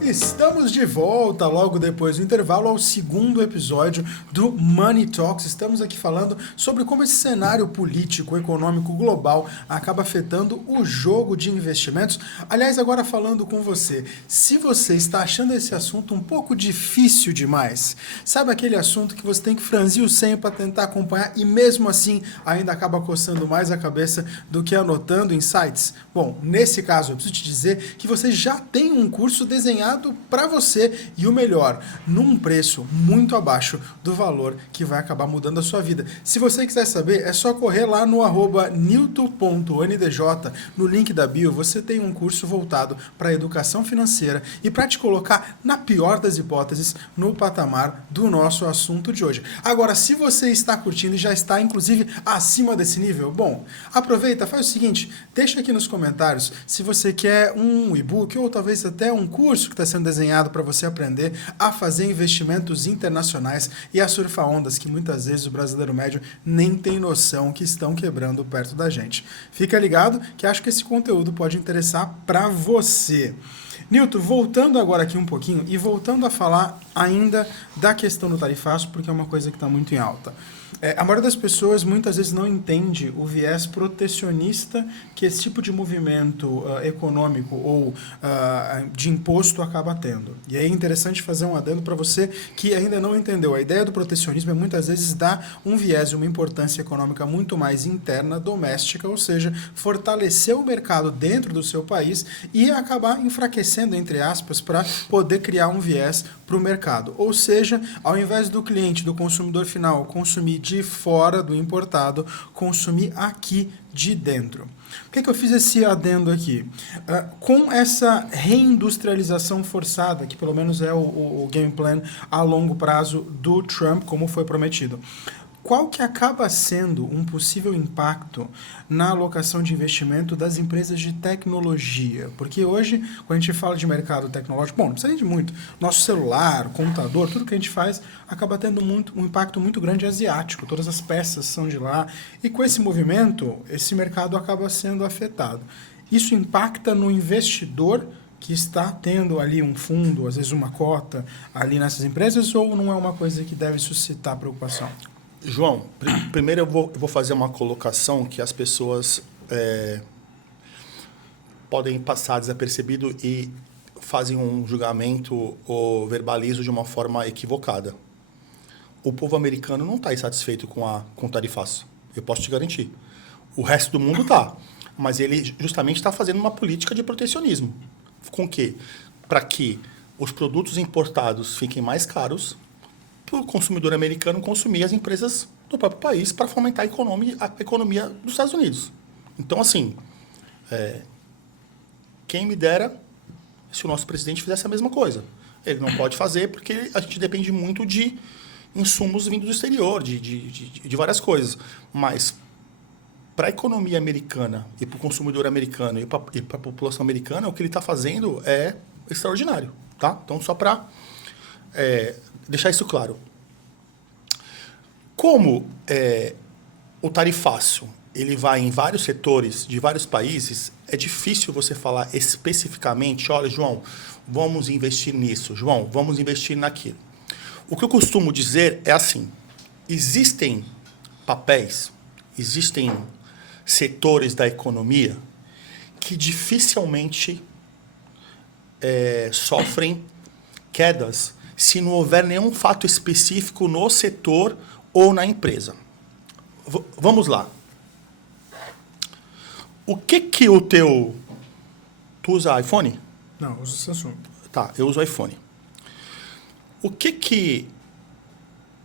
Estamos de volta logo depois do intervalo ao segundo episódio do Money Talks. Estamos aqui falando sobre como esse cenário político, econômico, global acaba afetando o jogo de investimentos. Aliás, agora falando com você, se você está achando esse assunto um pouco difícil demais, sabe aquele assunto que você tem que franzir o senho para tentar acompanhar e mesmo assim ainda acaba coçando mais a cabeça do que anotando insights? Bom, nesse caso eu preciso te dizer que você já tem um curso desenhado para você e o melhor, num preço muito abaixo do valor que vai acabar mudando a sua vida. Se você quiser saber, é só correr lá no @newton.ndj, no link da bio, você tem um curso voltado para a educação financeira e para te colocar, na pior das hipóteses, no patamar do nosso assunto de hoje. Agora, se você está curtindo e já está, inclusive, acima desse nível, bom, aproveita, faz o seguinte, deixa aqui nos comentários se você quer um e-book ou talvez até um curso que está sendo desenhado para você aprender a fazer investimentos internacionais e a surfar ondas que muitas vezes o brasileiro médio nem tem noção que estão quebrando perto da gente. Fica ligado que acho que esse conteúdo pode interessar para você. Nilton, voltando agora aqui um pouquinho e voltando a falar ainda da questão do tarifaço, porque é uma coisa que está muito em alta. A maioria das pessoas muitas vezes não entende o viés protecionista que esse tipo de movimento econômico ou de imposto acaba tendo. E aí é interessante fazer um adendo para você que ainda não entendeu. A ideia do protecionismo é muitas vezes dar um viés e uma importância econômica muito mais interna, doméstica, ou seja, fortalecer o mercado dentro do seu país e acabar enfraquecendo, entre aspas, para poder criar um viés para o mercado. Ou seja, ao invés do cliente, do consumidor final, consumir de fora do importado, consumir aqui de dentro. Por que eu fiz esse adendo aqui? Com essa reindustrialização forçada, que pelo menos é o game plan a longo prazo do Trump, como foi prometido, qual que acaba sendo um possível impacto na alocação de investimento das empresas de tecnologia? Porque hoje, quando a gente fala de mercado tecnológico, bom, não precisa de muito. Nosso celular, computador, tudo que a gente faz acaba tendo um impacto muito grande asiático. Todas as peças são de lá. E com esse movimento, esse mercado acaba sendo afetado. Isso impacta no investidor que está tendo ali um fundo, às vezes uma cota ali nessas empresas, ou não é uma coisa que deve suscitar preocupação? João, primeiro eu vou fazer uma colocação que as pessoas podem passar desapercebido e fazem um julgamento ou verbalizam de uma forma equivocada. O povo americano não está insatisfeito com o tarifaço, eu posso te garantir. O resto do mundo está, mas ele justamente está fazendo uma política de protecionismo. Com o quê? Para que os produtos importados fiquem mais caros, para o consumidor americano consumir as empresas do próprio país para fomentar a economia dos Estados Unidos. Então, assim, quem me dera se o nosso presidente fizesse a mesma coisa. Ele não pode fazer porque a gente depende muito de insumos vindos do exterior, de várias coisas. Mas para a economia americana e para o consumidor americano e para a população americana, o que ele está fazendo é extraordinário. Tá? Então, só para deixar isso claro. Como o tarifaço ele vai em vários setores de vários países, é difícil você falar especificamente, olha, João, vamos investir nisso, João, vamos investir naquilo. O que eu costumo dizer é assim, existem papéis, existem setores da economia que dificilmente sofrem quedas se não houver nenhum fato específico no setor ou na empresa. Vamos lá. O que o teu... Tu usa iPhone? Não, eu uso Samsung. Tá, eu uso iPhone. O que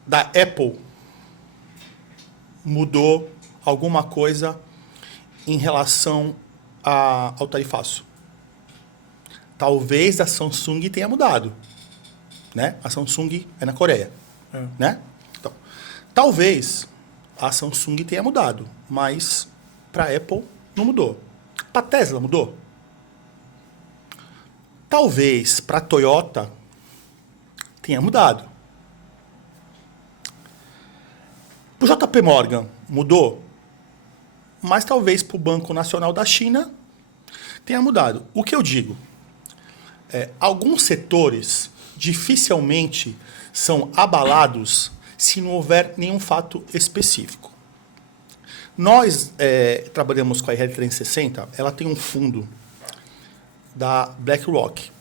da Apple mudou alguma coisa em relação ao tarifaço? Talvez a Samsung tenha mudado. Né? A Samsung é na Coreia. Né? Então, talvez a Samsung tenha mudado, mas para a Apple não mudou. Para a Tesla mudou? Talvez para a Toyota tenha mudado. Para o JP Morgan, mudou? Mas talvez para o Banco Nacional da China tenha mudado. O que eu digo? Alguns setores dificilmente são abalados se não houver nenhum fato específico. Nós trabalhamos com a RL360, ela tem um fundo da BlackRock.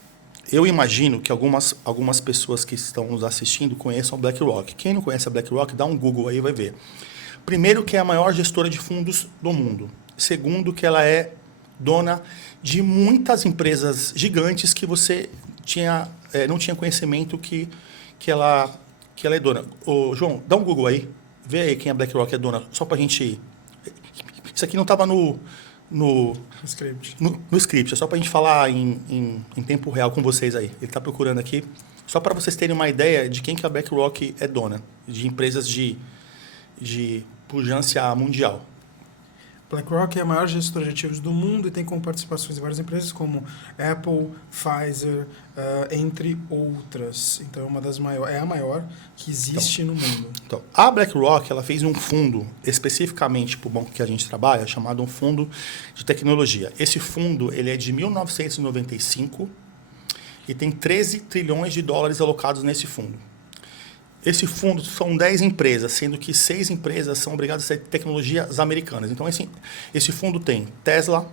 Eu imagino que algumas pessoas que estão nos assistindo conheçam a BlackRock. Quem não conhece a BlackRock, dá um Google aí e vai ver. Primeiro, que é a maior gestora de fundos do mundo. Segundo, que ela é dona de muitas empresas gigantes que você não tinha conhecimento que ela é dona. Ô, João, dá um Google aí. Vê aí quem a BlackRock é dona, só para a gente... Isso aqui não estava no script, é só para a gente falar em tempo real com vocês aí. Ele está procurando aqui, só para vocês terem uma ideia de quem que a BlackRock é dona, de empresas de pujança mundial. BlackRock é a maior gestora de ativos do mundo e tem como participações em várias empresas como Apple, Pfizer, entre outras. Então, é a maior que existe no mundo. Então, a BlackRock ela fez um fundo especificamente para o banco que a gente trabalha, chamado um fundo de tecnologia. Esse fundo ele é de 1995 e tem 13 trilhões de dólares alocados nesse fundo. Esse fundo são 10 empresas, sendo que 6 empresas são obrigadas a ser tecnologias americanas. Então, esse fundo tem Tesla,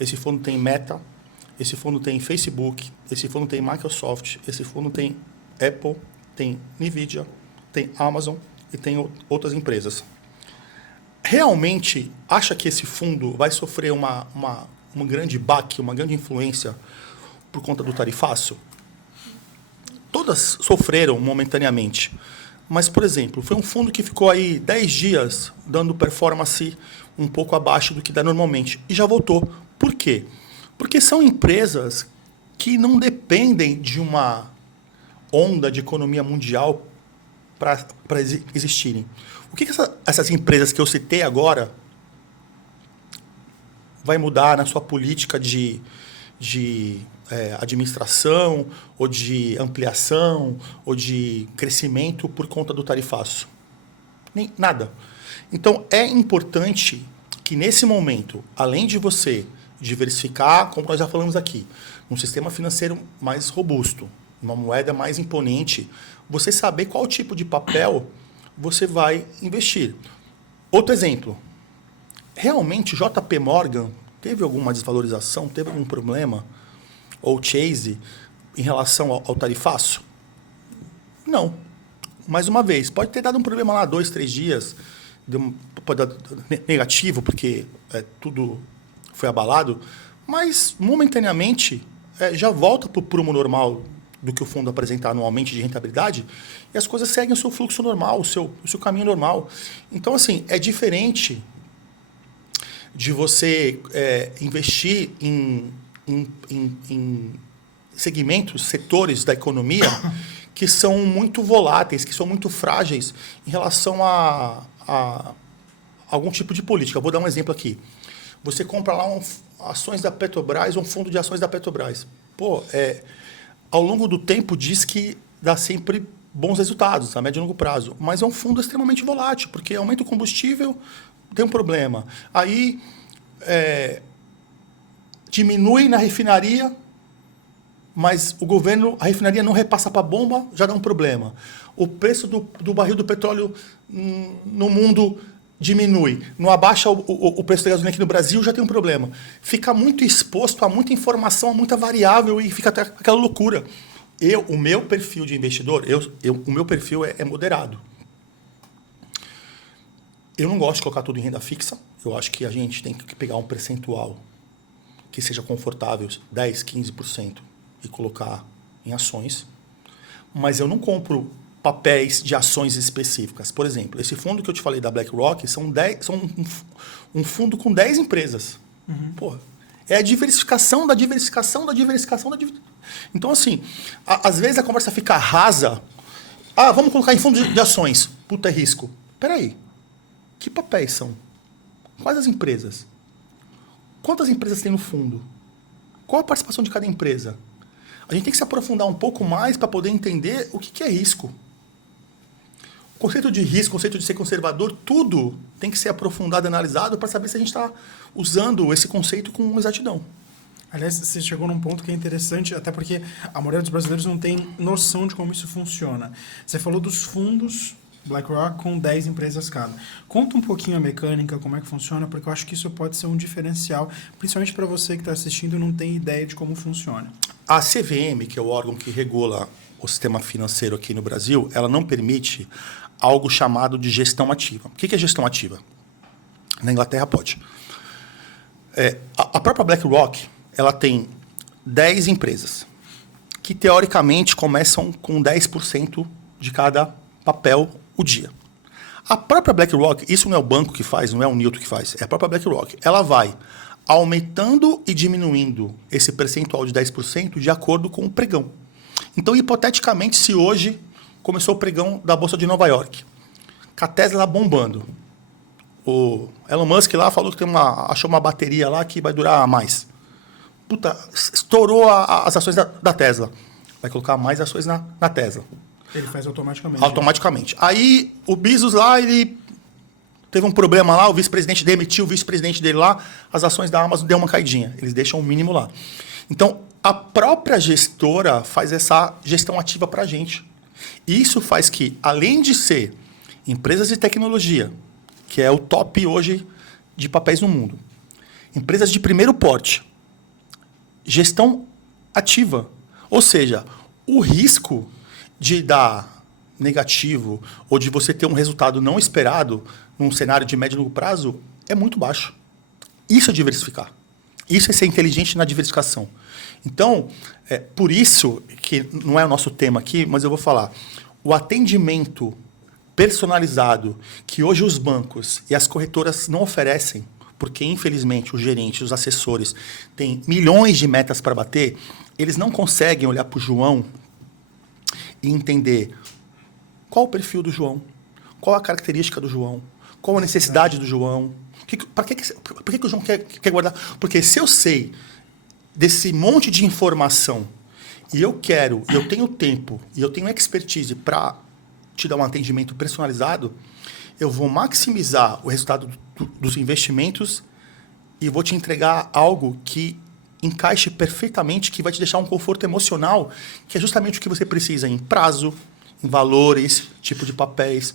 esse fundo tem Meta, esse fundo tem Facebook, esse fundo tem Microsoft, esse fundo tem Apple, tem Nvidia, tem Amazon e tem outras empresas. Realmente, acha que esse fundo vai sofrer uma grande baque, uma grande influência por conta do tarifaço? Todas sofreram momentaneamente. Mas, por exemplo, foi um fundo que ficou aí 10 dias dando performance um pouco abaixo do que dá normalmente. E já voltou. Por quê? Porque são empresas que não dependem de uma onda de economia mundial para existirem. O que essas empresas que eu citei agora vai mudar na sua política de administração, ou de ampliação, ou de crescimento por conta do tarifaço? Nada. Então, é importante que, nesse momento, além de você diversificar, como nós já falamos aqui, um sistema financeiro mais robusto, uma moeda mais imponente, você saber qual tipo de papel você vai investir. Outro exemplo. Realmente, JP Morgan teve alguma desvalorização, teve algum problema? Ou Chase, em relação ao tarifaço? Não. Mais uma vez, pode ter dado um problema lá 2, 3 dias, pode dar negativo, porque tudo foi abalado, mas momentaneamente já volta para o prumo normal do que o fundo apresentar anualmente de rentabilidade, e as coisas seguem o seu fluxo normal, o seu caminho normal. Então, assim, é diferente de você investir em segmentos, setores da economia que são muito voláteis, que são muito frágeis em relação a algum tipo de política. Eu vou dar um exemplo aqui. Você compra lá ações da Petrobras, um fundo de ações da Petrobras. Ao longo do tempo diz que dá sempre bons resultados, a médio e longo prazo, mas é um fundo extremamente volátil, porque aumenta o combustível, tem um problema. Aí diminui na refinaria, mas a refinaria não repassa para a bomba, já dá um problema. O preço do barril do petróleo no mundo diminui. Não abaixa o preço da gasolina aqui no Brasil, já tem um problema. Fica muito exposto a muita informação, a muita variável e fica até aquela loucura. O meu perfil de investidor, o meu perfil é moderado. Eu não gosto de colocar tudo em renda fixa. Eu acho que a gente tem que pegar um percentual que seja confortável, 10%, 15%, e colocar em ações. Mas eu não compro papéis de ações específicas. Por exemplo, esse fundo que eu te falei da BlackRock são um fundo com 10 empresas. Uhum. Porra, é a diversificação da diversificação da diversificação da diversificação. Então, assim, às vezes a conversa fica rasa. Vamos colocar em fundo de ações. Puta, é risco. Peraí. Que papéis são? Quais as empresas? Quantas empresas tem no fundo? Qual a participação de cada empresa? A gente tem que se aprofundar um pouco mais para poder entender o que é risco. Conceito de risco, conceito de ser conservador, tudo tem que ser aprofundado e analisado para saber se a gente está usando esse conceito com exatidão. Aliás, você chegou num ponto que é interessante, até porque a maioria dos brasileiros não tem noção de como isso funciona. Você falou dos fundos BlackRock com 10 empresas cada. Conta um pouquinho a mecânica, como é que funciona, porque eu acho que isso pode ser um diferencial, principalmente para você que está assistindo e não tem ideia de como funciona. A CVM, que é o órgão que regula o sistema financeiro aqui no Brasil, ela não permite algo chamado de gestão ativa. O que é gestão ativa? Na Inglaterra pode. A própria BlackRock, ela tem 10 empresas que, teoricamente, começam com 10% de cada papel o dia. A própria BlackRock, isso não é o banco que faz, não é o Newton que faz, é a própria BlackRock. Ela vai aumentando e diminuindo esse percentual de 10% de acordo com o pregão. Então, hipoteticamente, se hoje começou o pregão da Bolsa de Nova York, com a Tesla bombando, o Elon Musk lá falou que achou uma bateria lá que vai durar mais. Puta, estourou as ações da Tesla. Vai colocar mais ações na Tesla. Ele faz automaticamente. Automaticamente. Aí o Bezos lá, ele teve um problema lá, o vice-presidente demitiu o vice-presidente dele lá, as ações da Amazon deu uma caidinha. Eles deixam o mínimo lá. Então, a própria gestora faz essa gestão ativa para a gente. Isso faz que, além de ser empresas de tecnologia, que é o top hoje de papéis no mundo, empresas de primeiro porte, gestão ativa. Ou seja, o risco de dar negativo ou de você ter um resultado não esperado num cenário de médio e longo prazo é muito baixo. Isso é diversificar. Isso é ser inteligente na diversificação. Então, por isso que não é o nosso tema aqui, mas eu vou falar. O atendimento personalizado que hoje os bancos e as corretoras não oferecem, porque, infelizmente, os gerentes, os assessores têm milhões de metas para bater, eles não conseguem olhar para o João e entender qual o perfil do João, qual a característica do João, qual a necessidade do João. Por que o João quer guardar? Porque se eu sei desse monte de informação e eu tenho tempo e eu tenho expertise para te dar um atendimento personalizado, eu vou maximizar o resultado dos investimentos e vou te entregar algo que encaixe perfeitamente, que vai te deixar um conforto emocional, que é justamente o que você precisa em prazo, em valores, tipo de papéis.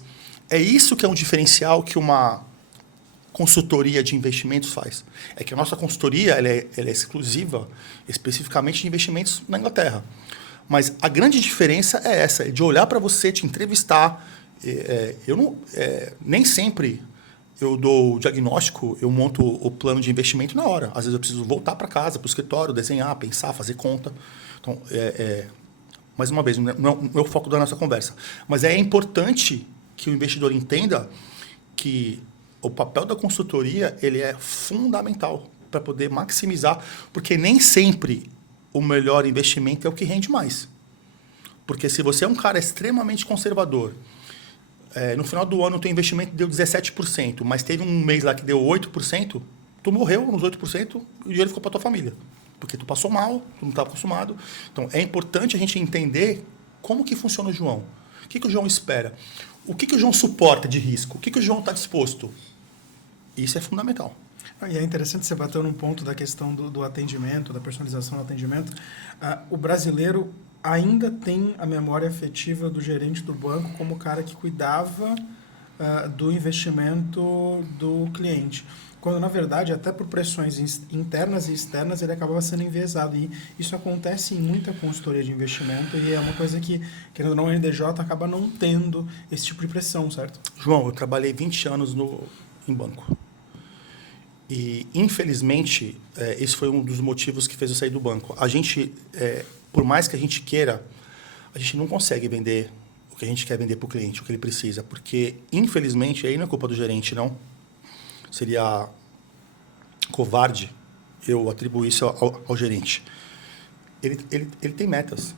É isso que é um diferencial que uma consultoria de investimentos faz. É que a nossa consultoria ela é exclusiva, especificamente de investimentos na Inglaterra. Mas a grande diferença é essa, é de olhar para você, te entrevistar. Nem sempre eu dou o diagnóstico, eu monto o plano de investimento na hora. Às vezes eu preciso voltar para casa, para o escritório, desenhar, pensar, fazer conta. Então, mais uma vez, não é o foco da nossa conversa. Mas é importante que o investidor entenda que o papel da consultoria ele é fundamental para poder maximizar, porque nem sempre o melhor investimento é o que rende mais. Porque se você é um cara extremamente conservador, no final do ano o teu investimento deu 17%, mas teve um mês lá que deu 8%, tu morreu nos 8% e o dinheiro ficou para tua família. Porque tu passou mal, tu não estava acostumado. Então, é importante a gente entender como que funciona o João. O que o João espera? O que o João suporta de risco? O que o João está disposto? Isso é fundamental. E é interessante você bater num ponto da questão do atendimento, da personalização do atendimento. O brasileiro ainda tem a memória afetiva do gerente do banco como o cara que cuidava do investimento do cliente. Quando, na verdade, até por pressões internas e externas, ele acabava sendo enviesado. E isso acontece em muita consultoria de investimento e é uma coisa que, querendo ou não, o NDJ acaba não tendo esse tipo de pressão, certo? João, eu trabalhei 20 anos em banco. E, infelizmente, esse foi um dos motivos que fez eu sair do banco. A gente, por mais que a gente queira, a gente não consegue vender o que a gente quer vender para o cliente, o que ele precisa. Porque, infelizmente, aí não é culpa do gerente, não. Seria covarde eu atribuir isso ao gerente. Ele tem metas.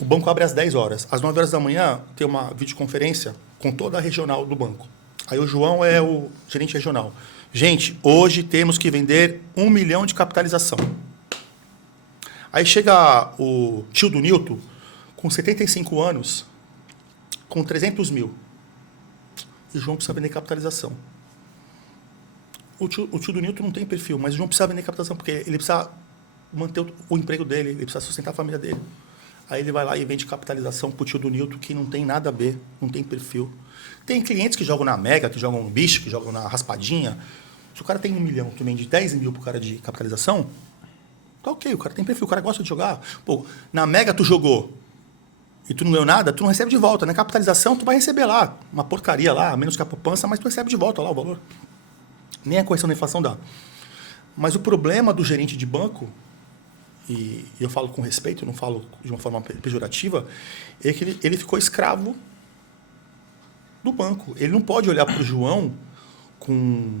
O banco abre às 10 horas. Às 9 horas da manhã tem uma videoconferência com toda a regional do banco. Aí o João é o gerente regional. Gente, hoje temos que vender 1 milhão de capitalização. Aí chega o tio do Newton, com 75 anos, com 300 mil. E o João precisa vender capitalização. O tio do Newton não tem perfil, mas o João precisa vender capitalização, porque ele precisa manter o emprego dele, ele precisa sustentar a família dele. Aí ele vai lá e vende capitalização pro tio do Newton, que não tem nada a ver, não tem perfil. Tem clientes que jogam na Mega, que jogam no bicho, que jogam na raspadinha. Se o cara tem 1 milhão, tu vende 10 mil pro cara de capitalização, tá ok, o cara tem perfil, o cara gosta de jogar. Pô, na Mega tu jogou e tu não ganhou nada, tu não recebe de volta. Na capitalização tu vai receber lá, uma porcaria lá, menos que a poupança, mas tu recebe de volta lá o valor. Nem a correção da inflação dá. Mas o problema do gerente de banco, e eu falo com respeito, não falo de uma forma pejorativa, é que ele ficou escravo do banco. Ele não pode olhar para o João com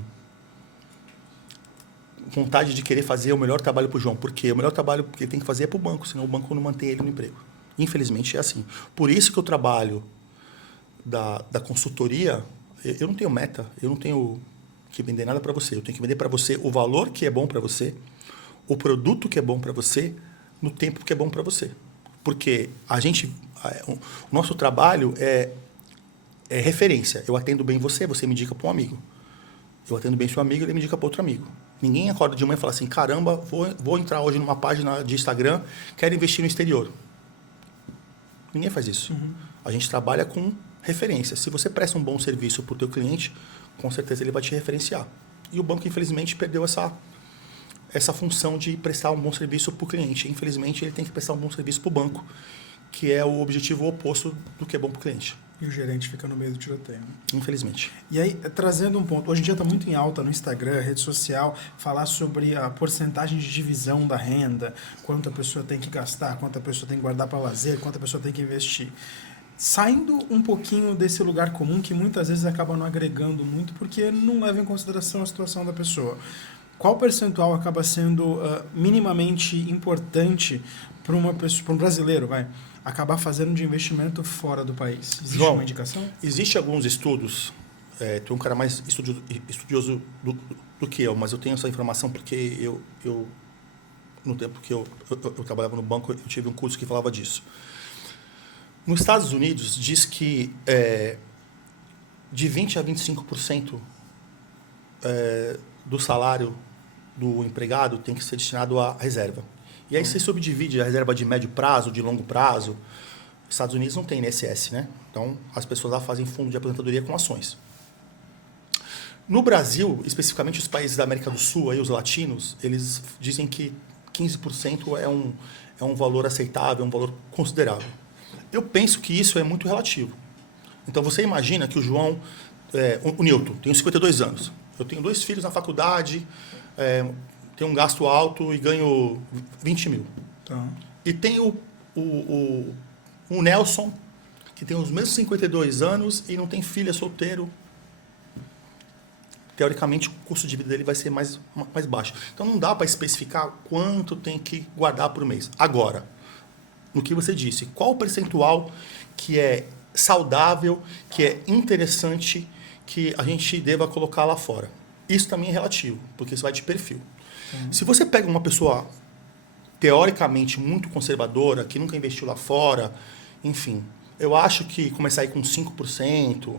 vontade de querer fazer o melhor trabalho para o João, porque o melhor trabalho que ele tem que fazer é para o banco, senão o banco não mantém ele no emprego. Infelizmente é assim. Por isso que o trabalho da consultoria, eu não tenho meta, eu não tenho que vender nada para você. Eu tenho que vender para você o valor que é bom para você, o produto que é bom para você, no tempo que é bom para você. Porque o nosso trabalho é referência. Eu atendo bem você, você me indica para um amigo. Eu atendo bem seu amigo, ele me indica para outro amigo. Ninguém acorda de manhã e fala assim, caramba, vou entrar hoje numa página de Instagram, quero investir no exterior. Ninguém faz isso. Uhum. A gente trabalha com referência. Se você presta um bom serviço para o teu cliente, com certeza ele vai te referenciar. E o banco, infelizmente, perdeu essa função de prestar um bom serviço para o cliente. Infelizmente, ele tem que prestar um bom serviço para o banco, que é o objetivo oposto do que é bom para o cliente. E o gerente fica no meio do tiroteio. Infelizmente. E aí, trazendo um ponto, hoje em dia está muito em alta no Instagram, rede social, falar sobre a porcentagem de divisão da renda, quanto a pessoa tem que gastar, quanto a pessoa tem que guardar para lazer, quanto a pessoa tem que investir. Saindo um pouquinho desse lugar comum que muitas vezes acaba não agregando muito porque não leva em consideração a situação da pessoa. Qual percentual acaba sendo minimamente importante para um brasileiro, acabar fazendo de investimento fora do país? Existe João, uma indicação? Existem alguns estudos, tu é um cara mais estudioso do que eu, mas eu tenho essa informação porque eu no tempo que eu trabalhava no banco, eu tive um curso que falava disso. Nos Estados Unidos, diz que de 20% a 25% do salário do empregado tem que ser destinado à reserva. E aí você subdivide a reserva de médio prazo, de longo prazo. Os Estados Unidos não tem INSS, né? Então, as pessoas lá fazem fundo de aposentadoria com ações. No Brasil, especificamente os países da América do Sul, aí, os latinos, eles dizem que 15% é um valor aceitável, é um valor considerável. Eu penso que isso é muito relativo. Então, você imagina que o João, o Newton, tem 52 anos. Eu tenho 2 filhos na faculdade, tenho um gasto alto e ganho 20 mil. Tá. E tem o Nelson, que tem os mesmos 52 anos e não tem filho, é solteiro. Teoricamente, o custo de vida dele vai ser mais baixo. Então, não dá para especificar quanto tem que guardar por mês. Agora, no que você disse, qual o percentual que é saudável, que é interessante, que a gente deva colocar lá fora? Isso também é relativo, porque isso vai de perfil. Se você pega uma pessoa teoricamente muito conservadora, que nunca investiu lá fora, enfim, eu acho que começar aí com 5%,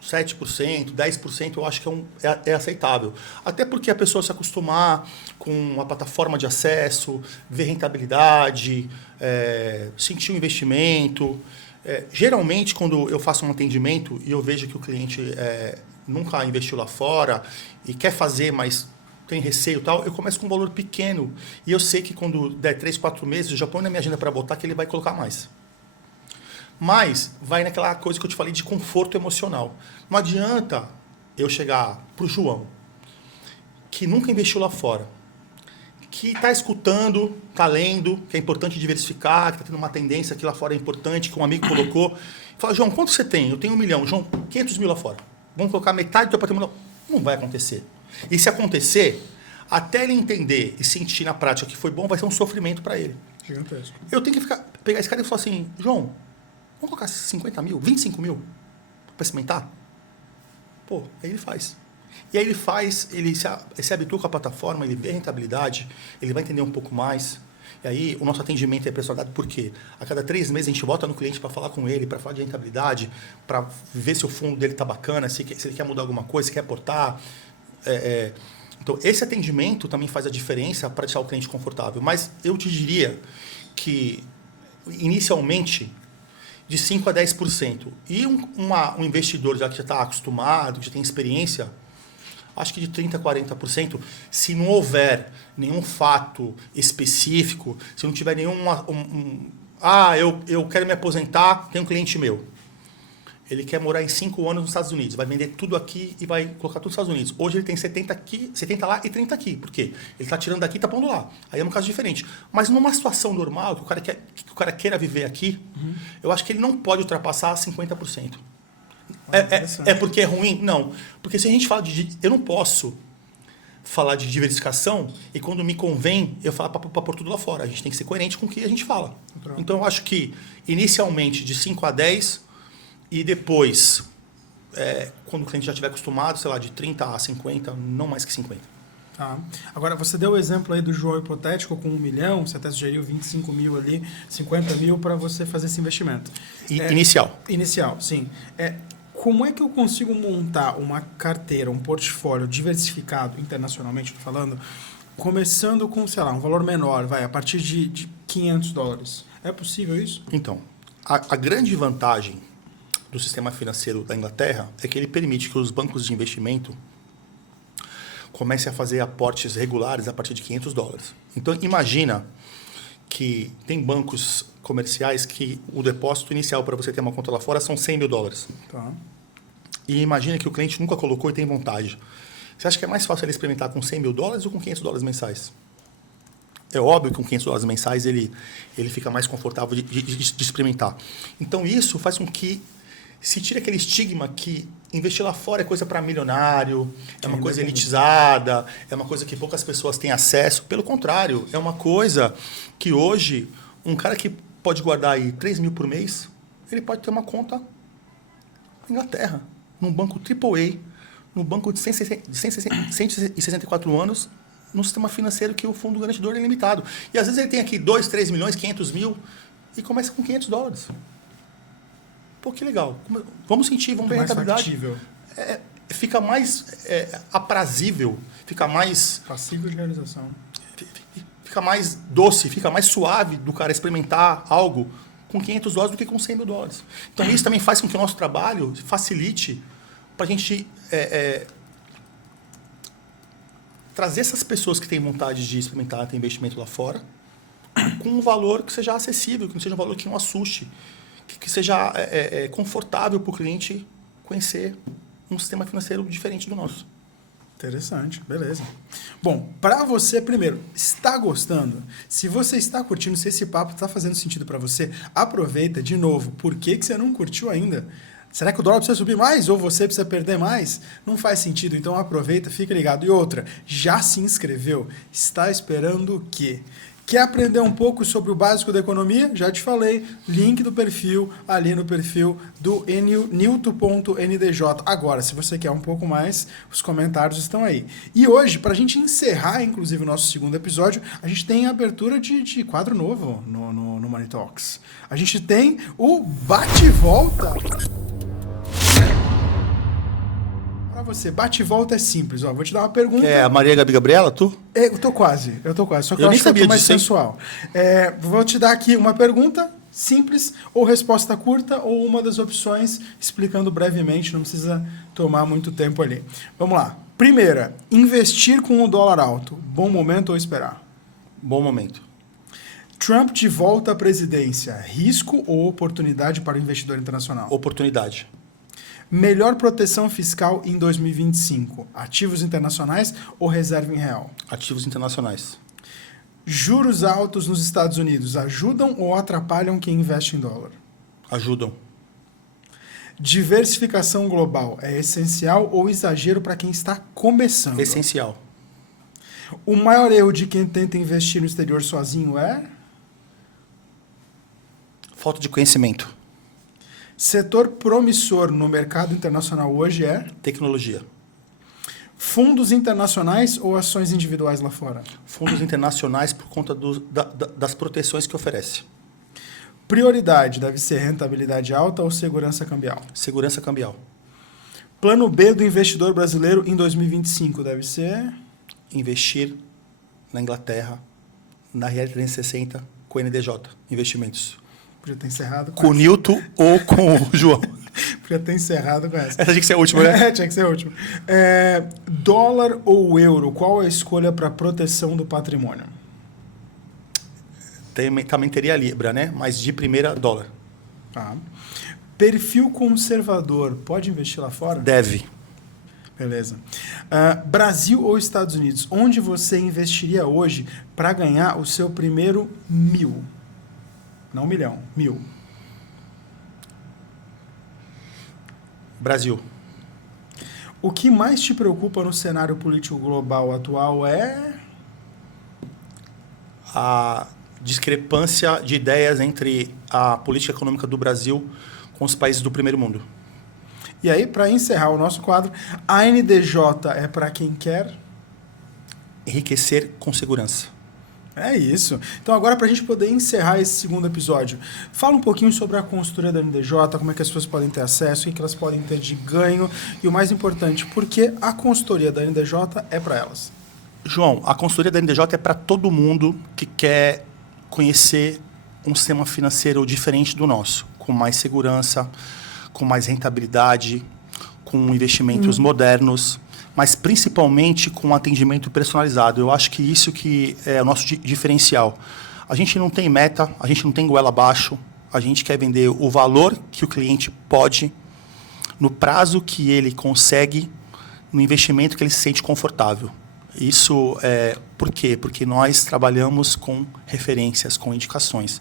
7%, 10%, eu acho que é aceitável. Até porque a pessoa se acostumar com a plataforma de acesso, ver rentabilidade, sentir o investimento. Geralmente, quando eu faço um atendimento e eu vejo que o cliente nunca investiu lá fora e quer fazer, mas tem receio e tal, eu começo com um valor pequeno. E eu sei que quando der 3, 4 meses, eu já ponho na minha agenda para botar que ele vai colocar mais. Mas vai naquela coisa que eu te falei de conforto emocional. Não adianta eu chegar para o João, que nunca investiu lá fora, que está escutando, está lendo, que é importante diversificar, que está tendo uma tendência que lá fora é importante, que um amigo colocou. Fala, João, quanto você tem? Eu tenho 1 milhão. João, 500 mil lá fora. Vamos colocar metade do teu patrimônio. Não vai acontecer. E se acontecer, até ele entender e sentir na prática que foi bom, vai ser um sofrimento para ele. Gigantesco. Eu tenho que pegar esse cara e falar assim, João, vamos colocar 50 mil, 25 mil para experimentar? Pô, aí ele faz. E aí ele se habitua com a plataforma, ele vê a rentabilidade, ele vai entender um pouco mais. E aí, o nosso atendimento é personalizado por quê? A cada 3 meses a gente volta no cliente para falar com ele, para falar de rentabilidade, para ver se o fundo dele está bacana, se ele quer mudar alguma coisa, se quer aportar. Então, esse atendimento também faz a diferença para deixar o cliente confortável. Mas eu te diria que, inicialmente, de 5% a 10%. E um investidor já que já está acostumado, que já tem experiência, acho que de 30% a 40%, se não houver nenhum fato específico, se não tiver nenhum... eu quero me aposentar, tem um cliente meu. Ele quer morar em 5 anos nos Estados Unidos, vai vender tudo aqui e vai colocar tudo nos Estados Unidos. Hoje ele tem 70 aqui, 70 lá e 30 aqui. Por quê? Ele está tirando daqui e está pondo lá. Aí é um caso diferente. Mas numa situação normal, que o cara queira viver aqui, eu acho que ele não pode ultrapassar 50%. É porque é ruim? Não. Porque se a gente fala eu não posso falar de diversificação e quando me convém, eu falo para pôr tudo lá fora. A gente tem que ser coerente com o que a gente fala. Pronto. Então, eu acho que, inicialmente, de 5 a 10 e depois, quando o cliente já estiver acostumado, sei lá, de 30 a 50, não mais que 50. Tá. Agora, você deu o exemplo aí do João hipotético com 1 milhão, você até sugeriu 25 mil ali, 50 mil para você fazer esse investimento. Inicial. Inicial, sim. Como é que eu consigo montar uma carteira, um portfólio diversificado, internacionalmente falando, começando com, sei lá, um valor menor, a partir de $500? É possível isso? Então, a grande vantagem do sistema financeiro da Inglaterra é que ele permite que os bancos de investimento comecem a fazer aportes regulares a partir de $500. Então, imagina que tem bancos comerciais que o depósito inicial para você ter uma conta lá fora são $100 mil. Tá. E imagina que o cliente nunca colocou e tem vontade. Você acha que é mais fácil ele experimentar com $100 mil ou com $500 mensais? É óbvio que com $500 mensais ele fica mais confortável de experimentar. Então, isso faz com que se tire aquele estigma que investir lá fora é coisa para milionário, é uma coisa elitizada, é uma coisa que poucas pessoas têm acesso. Pelo contrário, é uma coisa que hoje, um cara que pode guardar aí 3 mil por mês, ele pode ter uma conta na Inglaterra, num banco AAA, num banco de 164 anos, num sistema financeiro que o fundo garantidor é limitado. E às vezes ele tem aqui 2, 3 milhões, 500 mil, e começa com $500. Pô, que legal. Vamos sentir, vamos ver a rentabilidade. Fica mais aprazível, fica mais... Passível de realização. Fica mais doce, fica mais suave do cara experimentar algo com $500 do que com $100 mil. Então, isso também faz com que o nosso trabalho facilite para a gente trazer essas pessoas que têm vontade de experimentar, ter investimento lá fora, com um valor que seja acessível, que não seja um valor que não assuste, que seja confortável para o cliente conhecer um sistema financeiro diferente do nosso. Interessante, beleza. Bom, para você, primeiro, está gostando? Se você está curtindo, se esse papo está fazendo sentido para você, aproveita de novo. Por que você não curtiu ainda? Será que o dólar precisa subir mais ou você precisa perder mais? Não faz sentido, então aproveita, fica ligado. E outra, já se inscreveu? Está esperando o quê? Quer aprender um pouco sobre o básico da economia? Já te falei, link do perfil ali no perfil do newton.ndj. Agora, se você quer um pouco mais, os comentários estão aí. E hoje, para a gente encerrar, inclusive, o nosso segundo episódio, a gente tem a abertura de quadro novo no Money Talks. A gente tem o bate-volta. Você, bate e volta é simples, ó. Vou te dar uma pergunta. É a Maria Gabi Gabriela, tu? Eu tô quase. Só que eu nem acho sabia que mais disso, sensual. Vou te dar aqui uma pergunta simples, ou resposta curta, ou uma das opções, explicando brevemente, não precisa tomar muito tempo ali. Vamos lá. Primeira, investir com o dólar alto. Bom momento ou esperar? Bom momento. Trump de volta à presidência. Risco ou oportunidade para o investidor internacional? Oportunidade. Melhor proteção fiscal em 2025? Ativos internacionais ou reserva em real? Ativos internacionais. Juros altos nos Estados Unidos ajudam ou atrapalham quem investe em dólar? Ajudam. Diversificação global é essencial ou exagero para quem está começando? Essencial. O maior erro de quem tenta investir no exterior sozinho é? Falta de conhecimento. Setor promissor no mercado internacional hoje é? Tecnologia. Fundos internacionais ou ações individuais lá fora? Fundos internacionais por conta das proteções que oferece. Prioridade deve ser rentabilidade alta ou segurança cambial? Segurança cambial. Plano B do investidor brasileiro em 2025 deve ser? Investir na Inglaterra, na RR360, com o NDJ, investimentos. Podia ter encerrado com o Nilton ou com o João? Podia ter encerrado com essa. Essa tinha que ser a última, né? Tinha que ser a última. Dólar ou euro, qual a escolha para proteção do patrimônio? Também teria Libra, né? Mas de primeira, dólar. Tá. Perfil conservador, pode investir lá fora? Deve. Beleza. Brasil ou Estados Unidos? Onde você investiria hoje para ganhar o seu primeiro 1.000? Não 1 milhão, 1.000. Brasil. O que mais te preocupa no cenário político global atual é? A discrepância de ideias entre a política econômica do Brasil com os países do primeiro mundo. E aí, para encerrar o nosso quadro, a NDJ é para quem quer? Enriquecer com segurança. É isso. Então agora, para a gente poder encerrar esse segundo episódio, fala um pouquinho sobre a consultoria da NDJ, como é que as pessoas podem ter acesso, o que elas podem ter de ganho e o mais importante, por que a consultoria da NDJ é para elas? João, a consultoria da NDJ é para todo mundo que quer conhecer um sistema financeiro diferente do nosso, com mais segurança, com mais rentabilidade, com investimentos modernos, mas principalmente com atendimento personalizado. Eu acho que isso que é o nosso diferencial. A gente não tem meta, a gente não tem goela abaixo, a gente quer vender o valor que o cliente pode, no prazo que ele consegue, no investimento que ele se sente confortável. Isso por quê? Porque nós trabalhamos com referências, com indicações.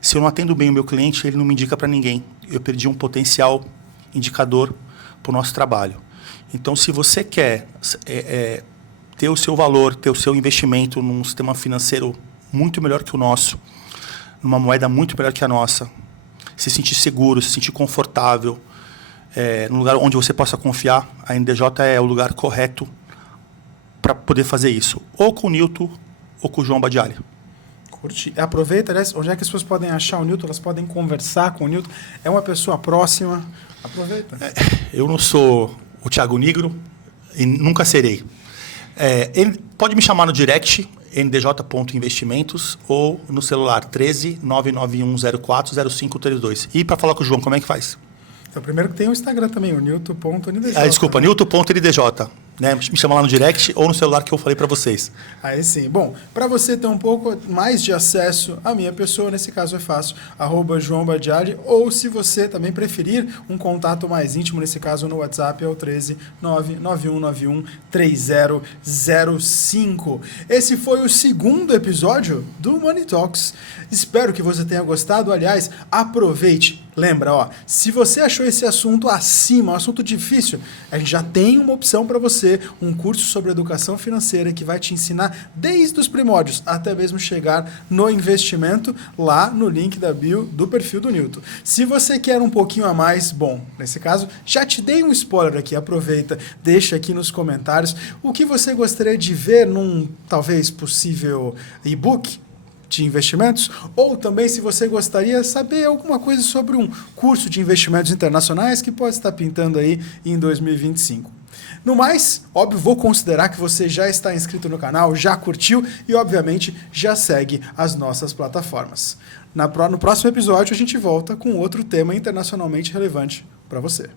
Se eu não atendo bem o meu cliente, ele não me indica para ninguém. Eu perdi um potencial indicador para o nosso trabalho. Então, se você quer ter o seu valor, ter o seu investimento num sistema financeiro muito melhor que o nosso, numa moeda muito melhor que a nossa, se sentir seguro, se sentir confortável, num lugar onde você possa confiar, a NDJ é o lugar correto para poder fazer isso. Ou com o Nilton, ou com o João Badiali. Curte. Aproveita, aliás, onde é que as pessoas podem achar o Nilton? Elas podem conversar com o Nilton. É uma pessoa próxima. Aproveita. Eu não sou o Thiago Nigro e nunca serei. Ele pode me chamar no direct, ndj.investimentos, ou no celular 13 99104 0532. E para falar com o João, como é que faz? Então, primeiro que tem o Instagram também, o nilton.ndj. Desculpa, nilton.ndj. Né? Me chama lá no direct ou no celular que eu falei para vocês. Aí sim. Bom, para você ter um pouco mais de acesso à minha pessoa, nesse caso é fácil, @João Badiali, ou se você também preferir um contato mais íntimo, nesse caso no WhatsApp, é o 13 99191 3005. Esse foi o segundo episódio do Money Talks. Espero que você tenha gostado. Aliás, aproveite. Lembra, se você achou esse assunto acima, um assunto difícil, a gente já tem uma opção para você, um curso sobre educação financeira que vai te ensinar desde os primórdios até mesmo chegar no investimento lá no link da bio do perfil do Nilton. Se você quer um pouquinho a mais, bom, nesse caso, já te dei um spoiler aqui, aproveita, deixa aqui nos comentários o que você gostaria de ver num talvez possível e-book de investimentos, ou também se você gostaria de saber alguma coisa sobre um curso de investimentos internacionais que pode estar pintando aí em 2025. No mais, óbvio, vou considerar que você já está inscrito no canal, já curtiu e, obviamente, já segue as nossas plataformas. No próximo episódio, a gente volta com outro tema internacionalmente relevante para você.